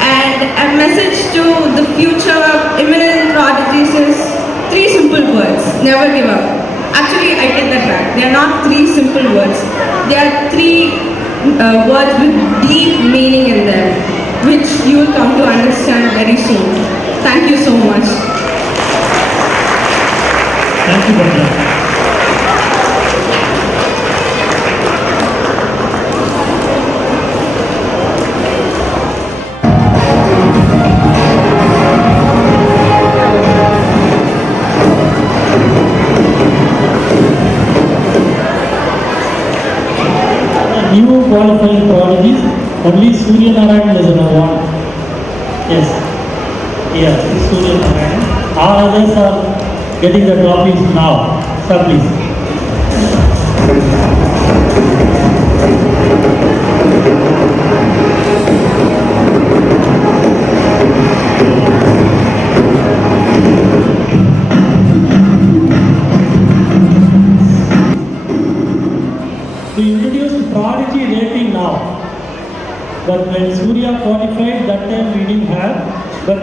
And a message to the future imminent prodigies is 3 simple words: never give up. Actually, I take that back. They are not 3 simple words. They are 3 words with deep meaning in them, which you will come to understand very soon. Thank you so much. Thank you, Bhadrath. New qualifying prodigies, only Surya Narayan is number 1. Yes. Yes, Surya Narayan. All others are getting the trophies now. Sir, please. We introduced Prodigy rating now. But when Surya qualified, that time we didn't have. But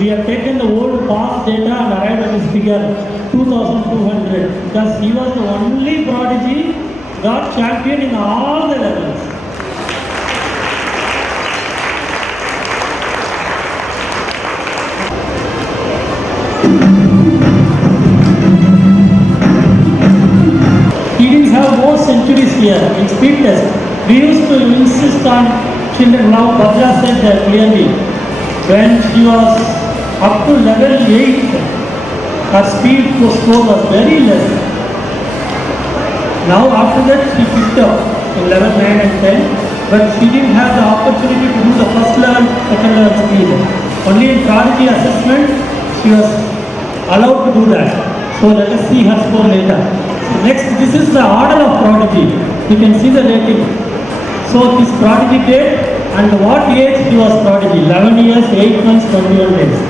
we have taken the old past data and arrived at this figure 2,200. Because he was the only Prodigy got champion in all the levels. He didn't have more centuries here in speed test. We used to insist on children. Now Bhadra said that clearly. When she was up to level 8, her speed score was very less. Now after that she picked up in level 9 and 10, but she didn't have the opportunity to do the first level, second level speed. Only in Prodigy assessment she was allowed to do that. So let us see her score later. Next, this is the order of Prodigy. You can see the rating. So this Prodigy date and what age he was Prodigy? 11 years, 8 months, 21 days.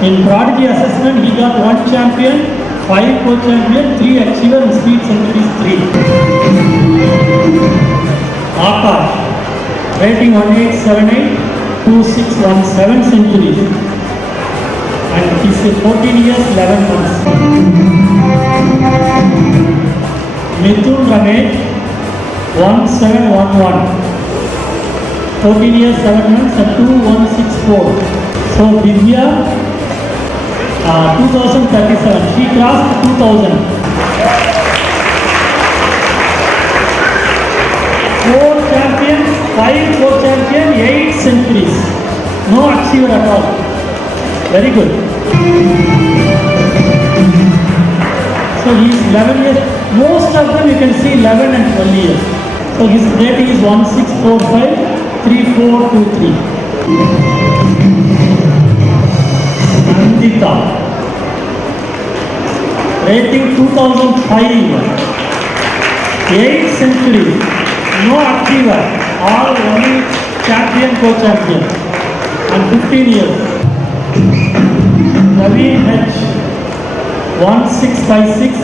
In Prodigy assessment, he got 1 champion, 5 co-champion, 3 achiever and speed centuries 3. Abacus, rating 1878, 2617 centuries. And he's 14 years, 11 months. Mithun Ramesh, 1711. 14 years, 7 months and 2164. So Divya, 2037. She crossed 2000. 4 champions, 5 co-champion, 8 centuries. No achiever at all. Very good. So he is 11 years. Most of them you can see 11 and 12 years. So his rating is 1645. 3423. Nandita, rating 2005, 8 centuries, no achiever, all only champion, co-champion, and 15 years. Ravi H, 1656,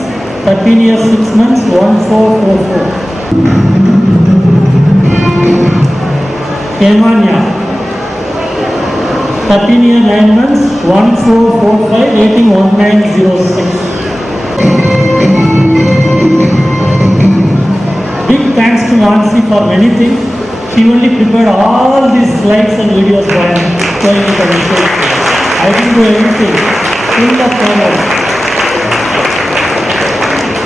13 years, 6 months, 1444. Kemanya, 13 years, 9 months, 1445, rating 1906. Big thanks to Nancy for many things. She only prepared all these slides and videos for showing the mistake. I didn't do anything. Full of problems.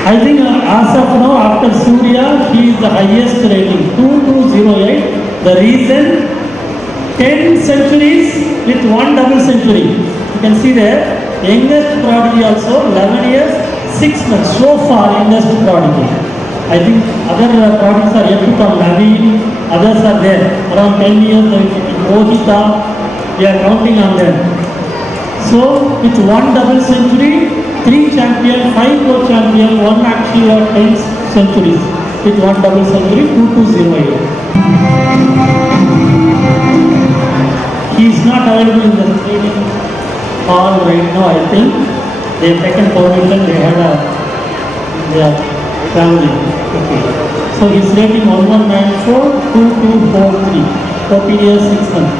I think as of now, after Surya, he is the highest rating, 2208. The reason, 10 centuries with 1 double century. You can see there, youngest Prodigy also, 11 years, 6 months. So far, youngest Prodigy. I think other prodigies are yet to come. Naveen, others are there. Around 10 years, Mohita, we are counting on them. So, with 1 double century, 3 achieve 10 centuries with 1 double century, 2208. He is not available in the training hall right now, I think. They have taken permission, they are traveling. Okay. So his rating 1194, 2243. 14 years, 6 months.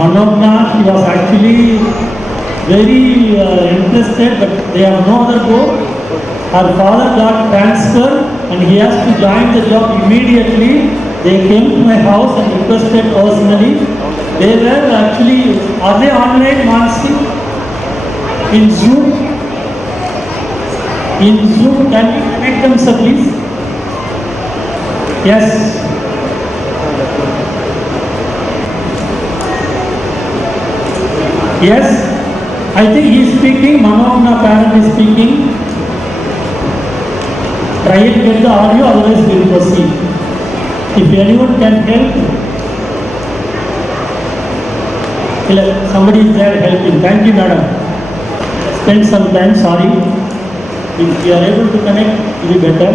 Manogna, she was actually very interested, but they have no other goal. Her father got transferred and he has to join the job immediately. They came to my house and requested personally. They were actually, are they online, Mansi? In Zoom? In Zoom, can you connect them, sir, please? Yes. Yes. I think he is speaking, Manogna parent is speaking. Try and get the audio, otherwise we will proceed. If anyone can help, somebody is there helping. Thank you, madam. Spend some time, sorry. If you are able to connect, it will be better.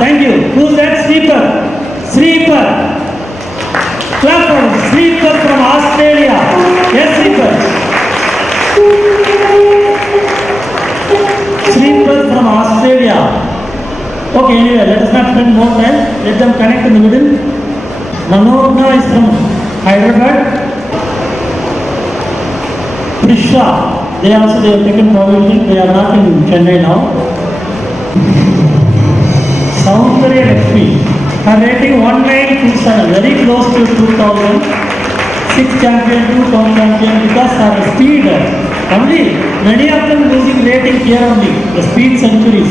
Thank you. Who's that? Sweeper. Sweeper. Clap for Sweeper from Australia. Yes, Sweeper. Sweeper from Australia. Okay, anyway, let us not spend more time. Let them connect in the middle. Manogna is from Hyderabad. Prisha, they have taken permission. They are not in Chennai now. Soundarya Lakshmi, her rating 1927, very close to 2000. 6 champion, 2 town champion, because her speed, only many of them losing rating here only, the speed centuries.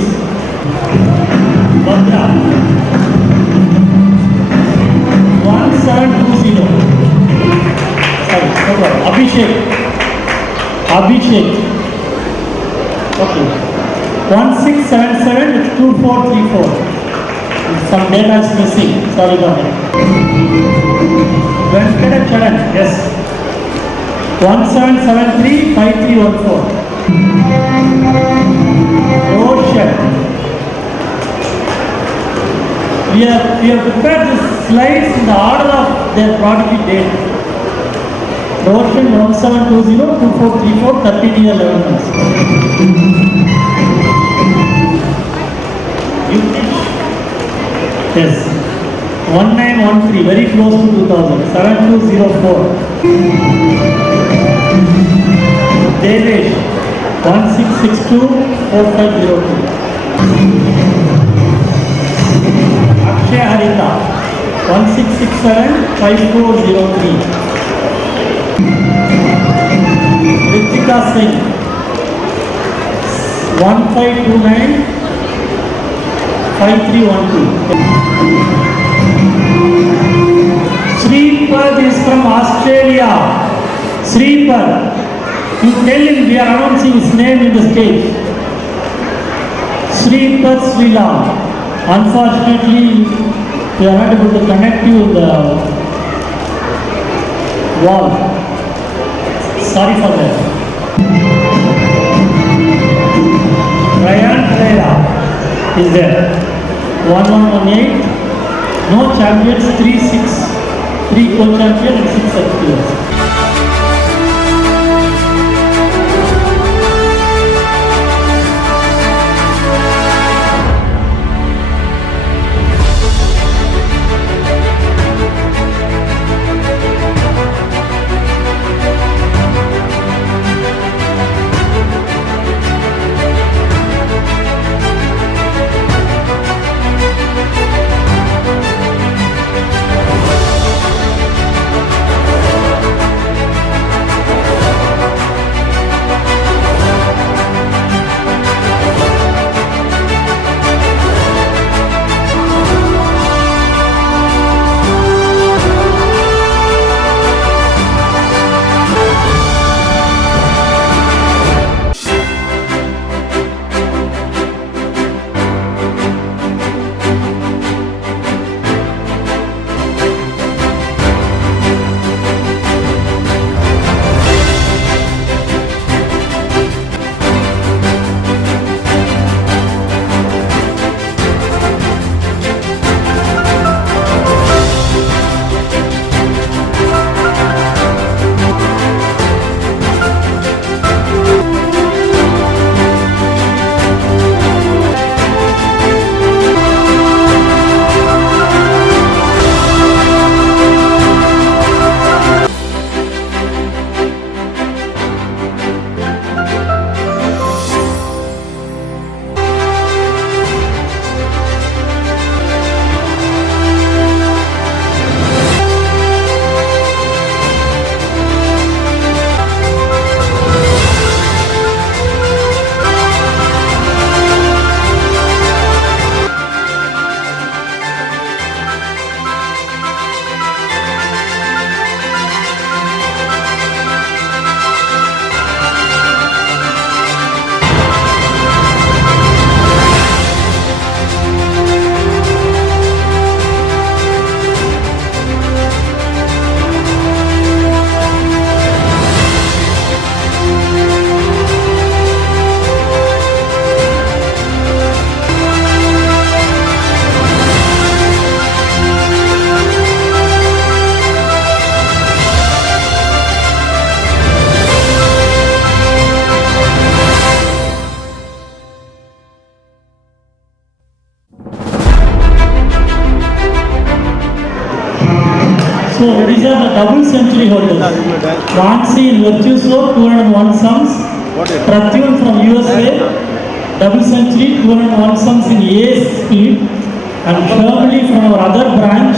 Bhadra, 1720. Sorry, Abhishek. Okay. 1677, it's 2434. Some data is missing. Sorry about that. Venkatacharan, yes. 1773, 5314. Roshan. We have prepared the slides in the order of their prodigy date. Roshan 1720, 2434, 13 year 11 months. Yes. 1913, very close to 2000. 7204. Devesh 1662, 4502. Akshay Harita 1667, 5403. Ritika Singh 1529, 5312. Sripad is from Australia. Sripad, you tell him we are announcing his name in the stage. Sripad Srilam. Unfortunately, we are not able to connect you in the wall. Sorry for that. Ryan Pereira is there. 1118. No champions, 3-6. 3 co-champion and 6 substitutes. So these are the double century holders. Vansi in Virtuoso, 201 sums. Pratyun from USA, double century, 201 sums in A speed. And Shirley from our other branch,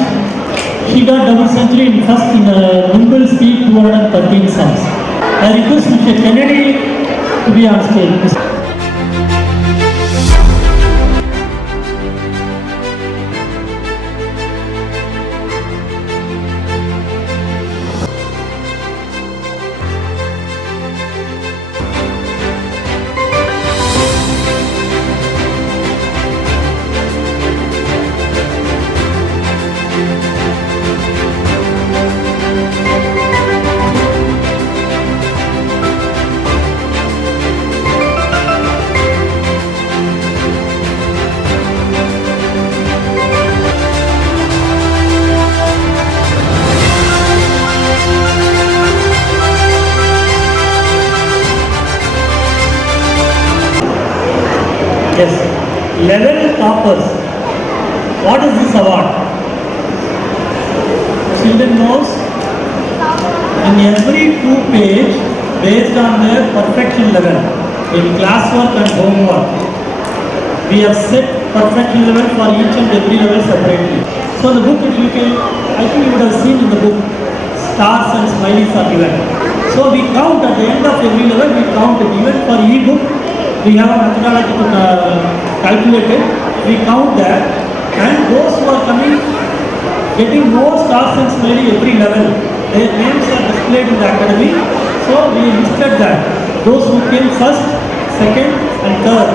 she got double century in first in nimble speed, 213 sums. I request Mr. Kennedy to be on stage. Yes, level toppers. What is this award? Children knows in every 2 page based on their perfection level in classwork and homework. We have set perfection level for each and every level separately. So the book, if you can, I think you would have seen in the book, stars and smileys are given. So we count at the end of every level, we count it. Even for e-book, we have a methodology to calculate it. We count that, and those who are coming, getting more stars and smiley every level, their names are displayed in the academy. So we listed that. Those who came first, second and third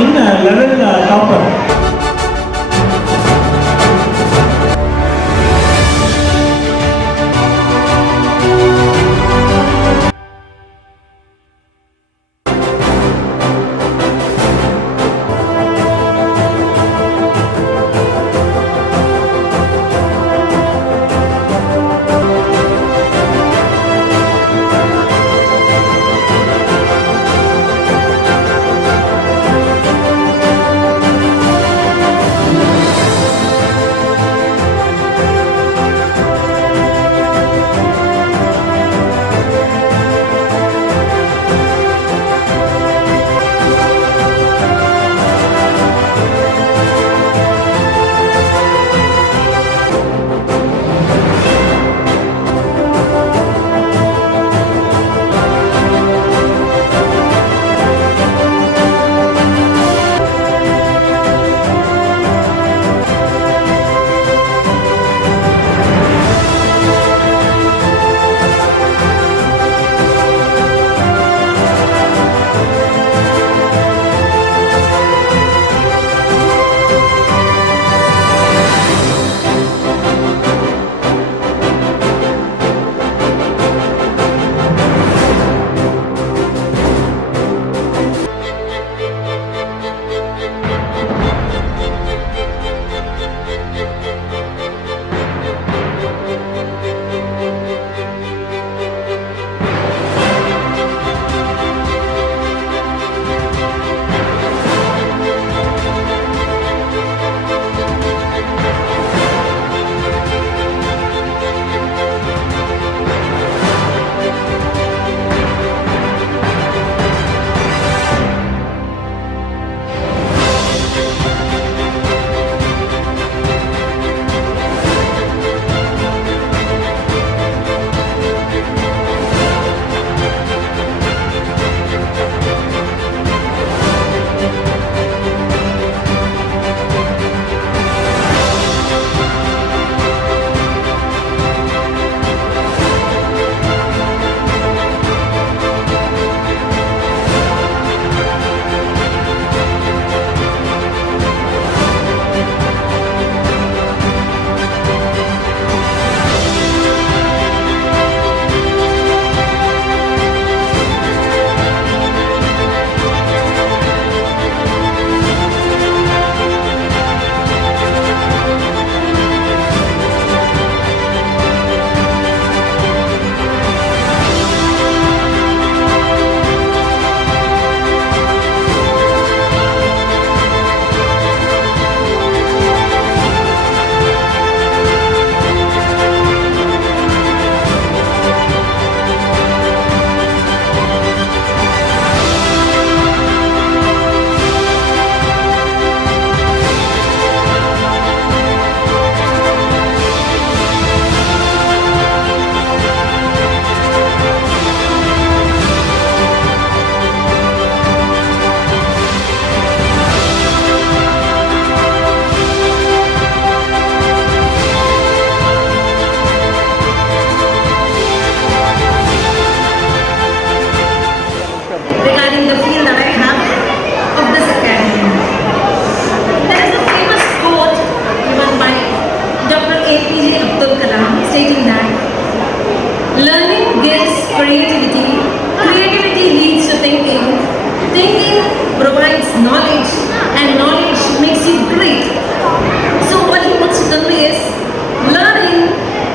in level topper.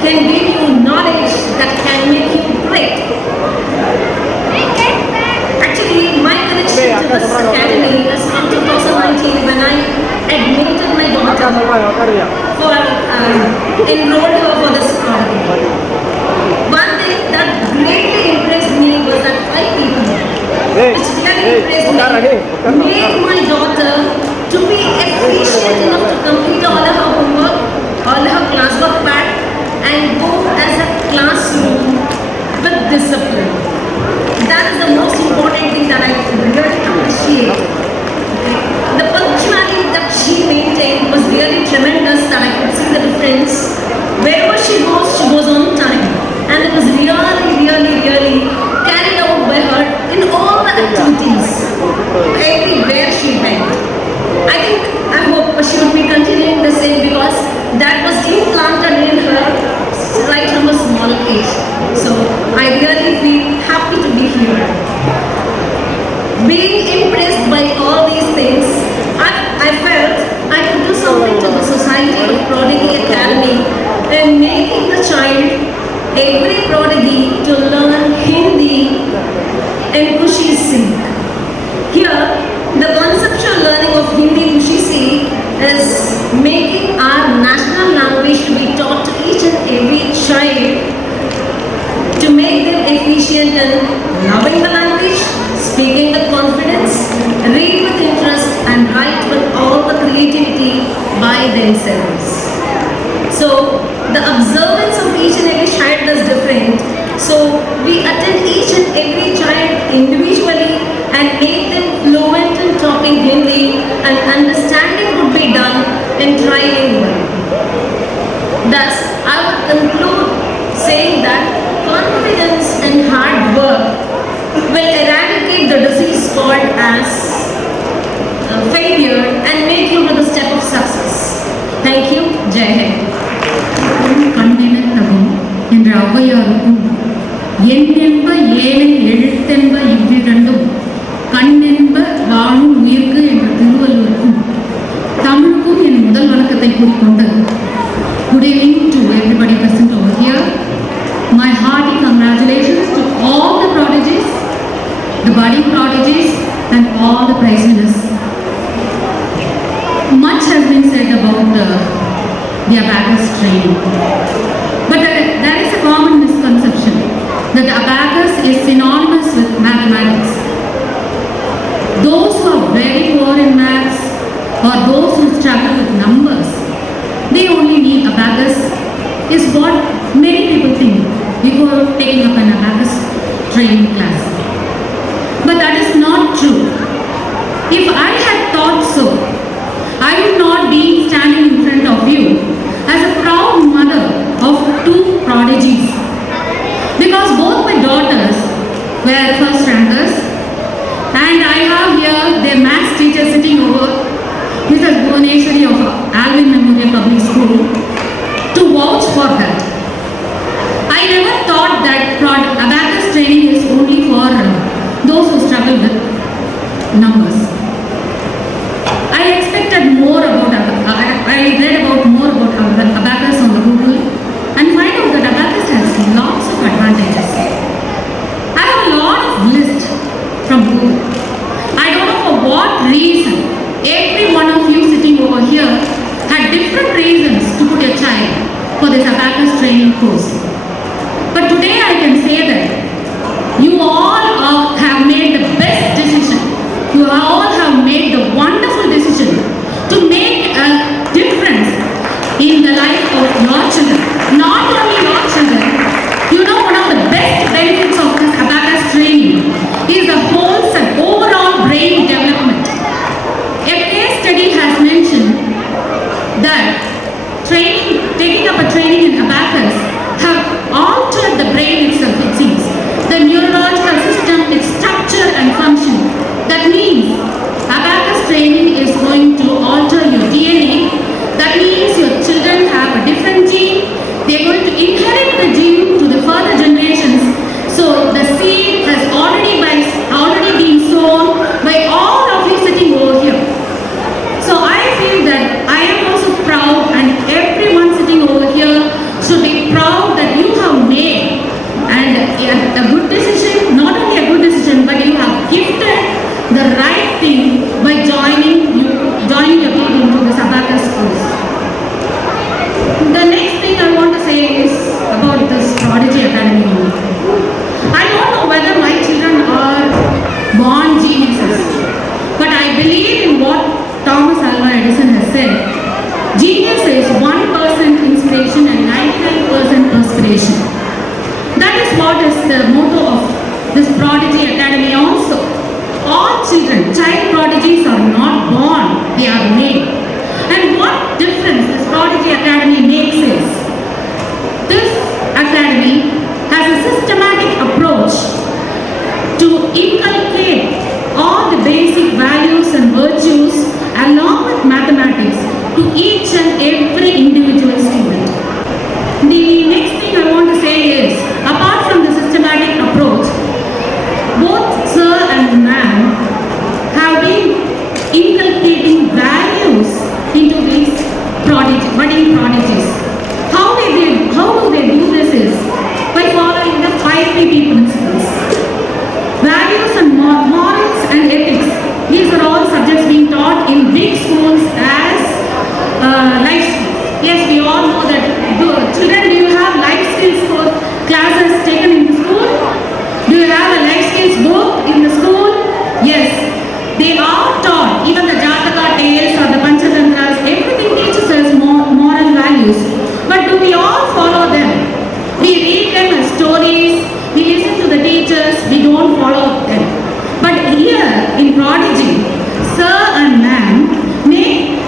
can give you knowledge that can make you great. Actually, my connection to this academy is from 2019 when I admitted my daughter for enrolled her for this program. One thing that greatly impressed me was that 5 people, which really impressed me, made my daughter to be efficient enough to complete all of her homework, all her classwork back, and go as a classroom with discipline. That is the most important thing that I really appreciate. The punctuality that she maintained was really tremendous, that I could see the difference. Wherever she goes on time. And it was really carried out by her in all the activities, everywhere she went. I hope she would be continuing the same, because that was implanted in her right from a small age. So I really feel happy to be here. Being impressed by all these things, I felt I could do something to the society of Prodigy Academy and making the child, every prodigy, to learn Hindi and Kushi Singh. Here, the conceptual learning of Hindi Kushi Singh is making our national language to be taught to each and every child, to make them efficient in loving the language, speaking with confidence, read with interest, and write with all the creativity by themselves. So the observance of each and every child is different. So we attend each and every child individually and make them fluent in talking Hindi, and understanding would be done in trilingual. Thus, I would conclude saying that confidence and hard work will eradicate the disease called as failure and make you to the step of success. Thank you. Jai Hind. கண்ணெனத்தகும் என்ற ஔவையாருக்கும் எண்ணென்ப ஏனை எழுத்தென்ப இவ்விரண்டும் கண்ணென்ப வாழும் உயிர்க்கு என்ற திருவள்ளுவருக்கும் தமிழுக்கும் என் முதல் வணக்கத்தை கூறிக்கொண்டு good evening to everybody present over here. My hearty congratulations to all the prodigies, the budding prodigies, and all the prize winners. Much has been said about the Abacus training. But there is a common misconception that the Abacus is synonymous with mathematics. Those who are very poor in maths, or those who struggle with numbers, they only need Abacus, is what many people think before taking up an Abacus training class. But that is not true. If I had thought so, I would not be standing in front of you as a proud mother of 2 prodigies, because both my daughters were first rankers, and I have here their maths teacher sitting over, Mrs. Bhuvaneshwari of Alvin Memorial Public School, to vouch for that. I never thought that Abacus training is only for those who struggle with numbers. I expected more about I read about more about Abacus on the Google and find out that Abacus has lots of advantages. I have a lot of list from Google. I don't know for what reason every one of you sitting over here had different reasons to put your child for this Abacus training course. But today I can say that you all have made the best decision. You all have made the wonderful decision to make a difference in the life of your children. Not only your children, you know, one of the best benefits of this Abacus training is the whole overall brain development. A case study has mentioned that taking up a training in Abacus have altered the brain itself, it seems. The neurological system, its structure and function. That means Abacus training is going to alter your DNA. That means your children have a different gene. They are going to inherit the gene to the further generations. So the seed has already been sown by all of you sitting over here. So I feel that I am also proud, and everyone sitting over here should be proud all children, child prodigies are not born, they are made. And what difference this Prodigy Academy makes is, this academy has a systematic approach to inculcate all the basic values and virtues along with mathematics to each and every individual student. The next thing I want to say is, apart from the systematic approach, both sir and ma'am have been inculcating values into these budding prodigies. How do they do this is by following the 5PP principles. Values and morals and ethics, these are all subjects being taught in big schools as life skills. Yes, we all know that. Children, do you have life skills for classes taken in the school? Do you have a life skills book in the school? Yes, they are taught. Even the Jataka tales or the Panchatantras, everything teaches us moral values. But do we all follow them? We read them as stories, we listen to the teachers, we don't follow them. But here in Prodigy, sir and ma'am make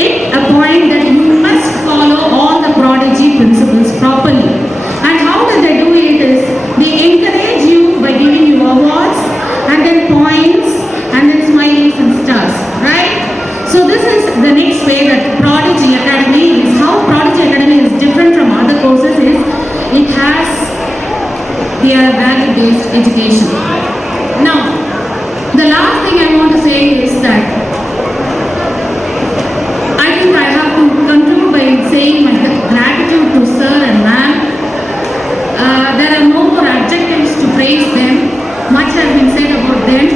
it a point that you must follow all the Prodigy principles properly. And how do they do it is, they encourage you by giving you awards and then points and then smileys and stars, right? So this is the next way that Prodigy Academy is, how Prodigy Academy is different from other courses is, it has their value-based education. Now, the last thing I want to say is that I think I have to conclude by saying my gratitude to sir and ma'am. There are no more adjectives to praise them. Much has been said about them.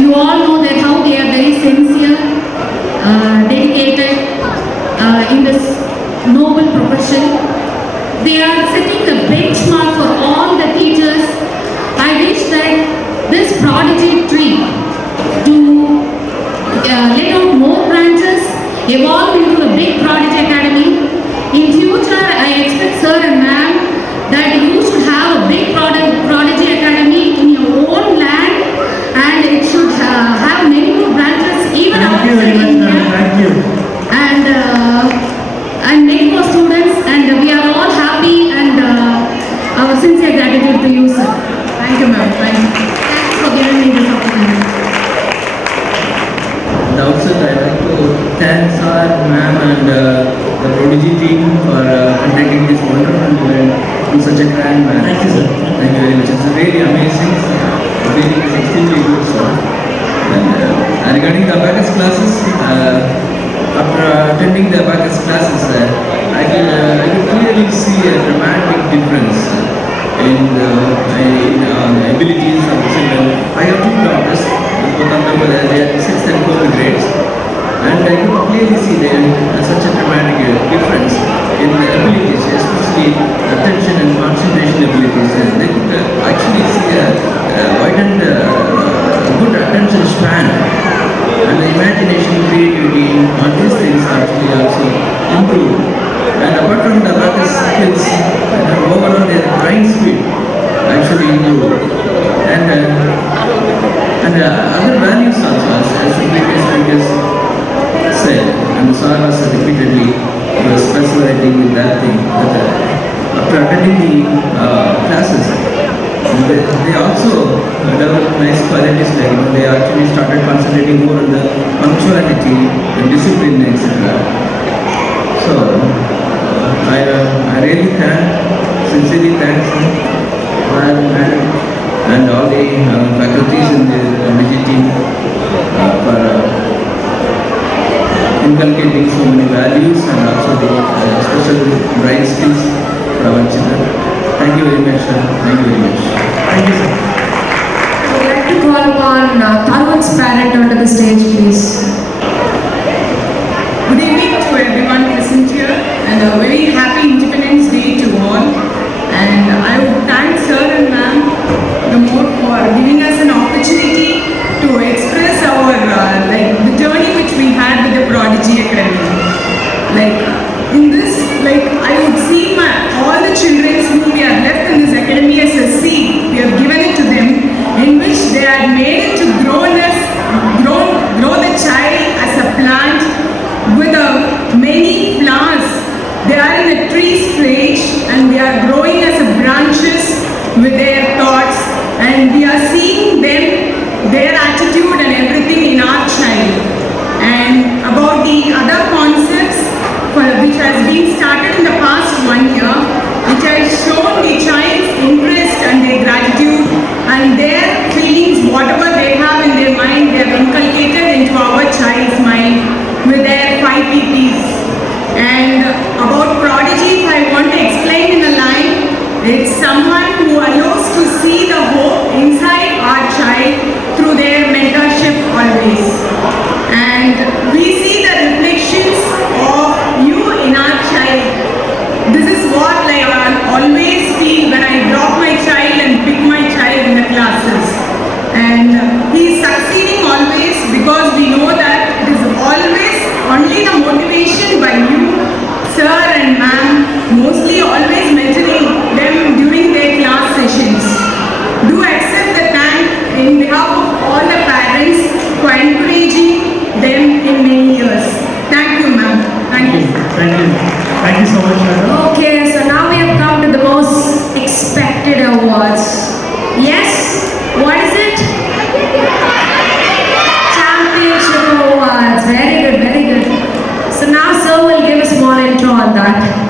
You all know that how they are very sincere, dedicated in this noble profession. They are setting the benchmark for all the teachers. I wish that this prodigy tree to let out more branches, evolve into a big Prodigy Academy. In future, I expect sir and ma'am that you should have a big Prodigy Academy in your own land, and it should have many more branches even outside India. Thank you. And many more students, and we are all happy, and our sincere gratitude to you, sir. Thank you, ma'am. Thank you. Thanks for giving me this opportunity. At the outset, I'd like to thank sir, ma'am, and the Prodigy team for conducting this wonderful event in such a grand manner. Thank you, sir. Thank you very much. It's really amazing. The feeling is extremely good, sir. And regarding the Abacus classes, after attending the Abacus classes, I could clearly see a dramatic difference in the abilities of the children. I have two daughters, both of them they are 6th and 4th grades, and I could clearly see such a dramatic difference in the abilities, especially attention and concentration abilities. They could actually see a widened good attention span, and the imagination, creativity on these things actually also improved. And apart from the Abacus skills, overall their brain speed actually improved. And other values also, as the previous speakers said, and the sir was repeatedly specializing in that thing. That after attending the classes, they also developed nice qualities, like they actually started concentrating more on the punctuality and discipline, etc. So I really sincerely thank madam and all the faculties in the Prodigy team for inculcating so many values and also the special bright skills for our children. Thank you very much, sir. Thank you very much. Thank you, sir. I would like to call upon Tarun's parent onto the stage, please. Good evening to everyone present here, and a very happy Independence Day to all. And I would thank sir and ma'am the more for giving us an opportunity to express our the journey which we had with the Prodigy Academy. In this, I would see all the children whom we have left in this academy as a seed. We have given it to them, in which they had made it to grow It's someone who allows to see the hope inside our child through their mentorship always. And we see the reflections of you in our child. This is what I always feel when I drop my child and pick my child in the classes. And he is succeeding always because we know that it is always only the motivation by you, sir and ma'am, mostly always mentoring them during their class sessions. Do accept the thank in behalf of all the parents for encouraging them in many years. Thank you, ma'am. Thank you. Thank you. Thank you so much, madam. Okay, so now we have come to the most expected awards. Yes, what is it? Championship Awards. Very good, very good. So now sir will give a small intro on that.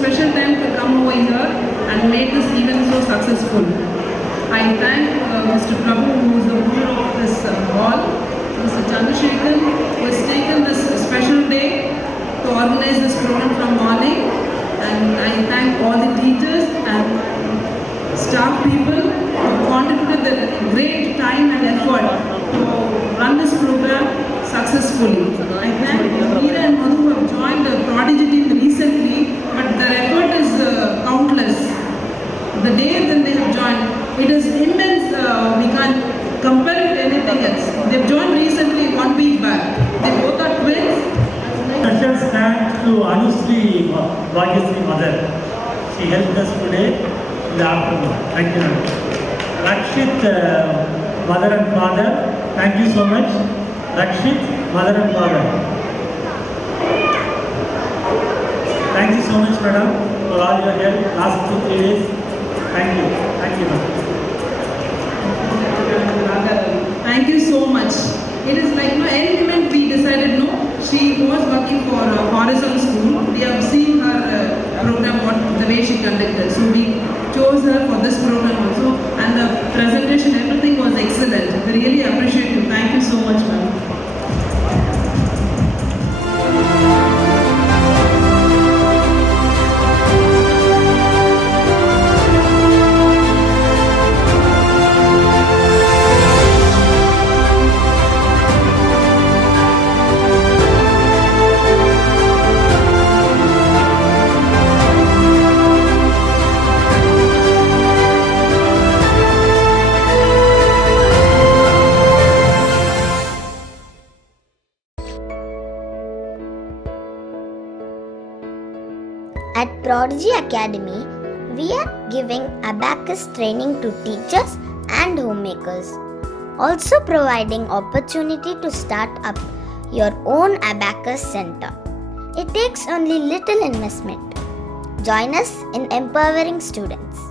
special time to come over here and make this event so successful. I thank Mr. Prabhu, who is the owner of this hall, Mr. Chandrasekhar, who has taken this special day to organize this program from morning, and I thank all the teachers and staff people who contributed their great time and effort to run this program successfully. I thank Meera and Madhu who have joined the Prodigy team recently, but their effort is countless. The day that they have joined, it is immense. We can't compare it to anything else. They've joined recently, 1 week back. They both are twins. Special thanks to Anusri Bhagyasri mother. She helped us today in the afternoon. Thank you. Rakshit, mother and father, thank you so much. Rakshit, mother and father. Thank you so much, madam, for all your help last 2-3 days. Thank you. Thank you, madam. Thank you so much. It is like any moment we decided she was working for Horizon School. We have seen her program, the way she conducted. So we chose her for this program also, and the presentation, everything was excellent. We really appreciate you. Thank you so much, ma'am. At Prodigy Academy, we are giving Abacus training to teachers and homemakers, also providing opportunity to start up your own Abacus center. It takes only little investment. Join us in empowering students.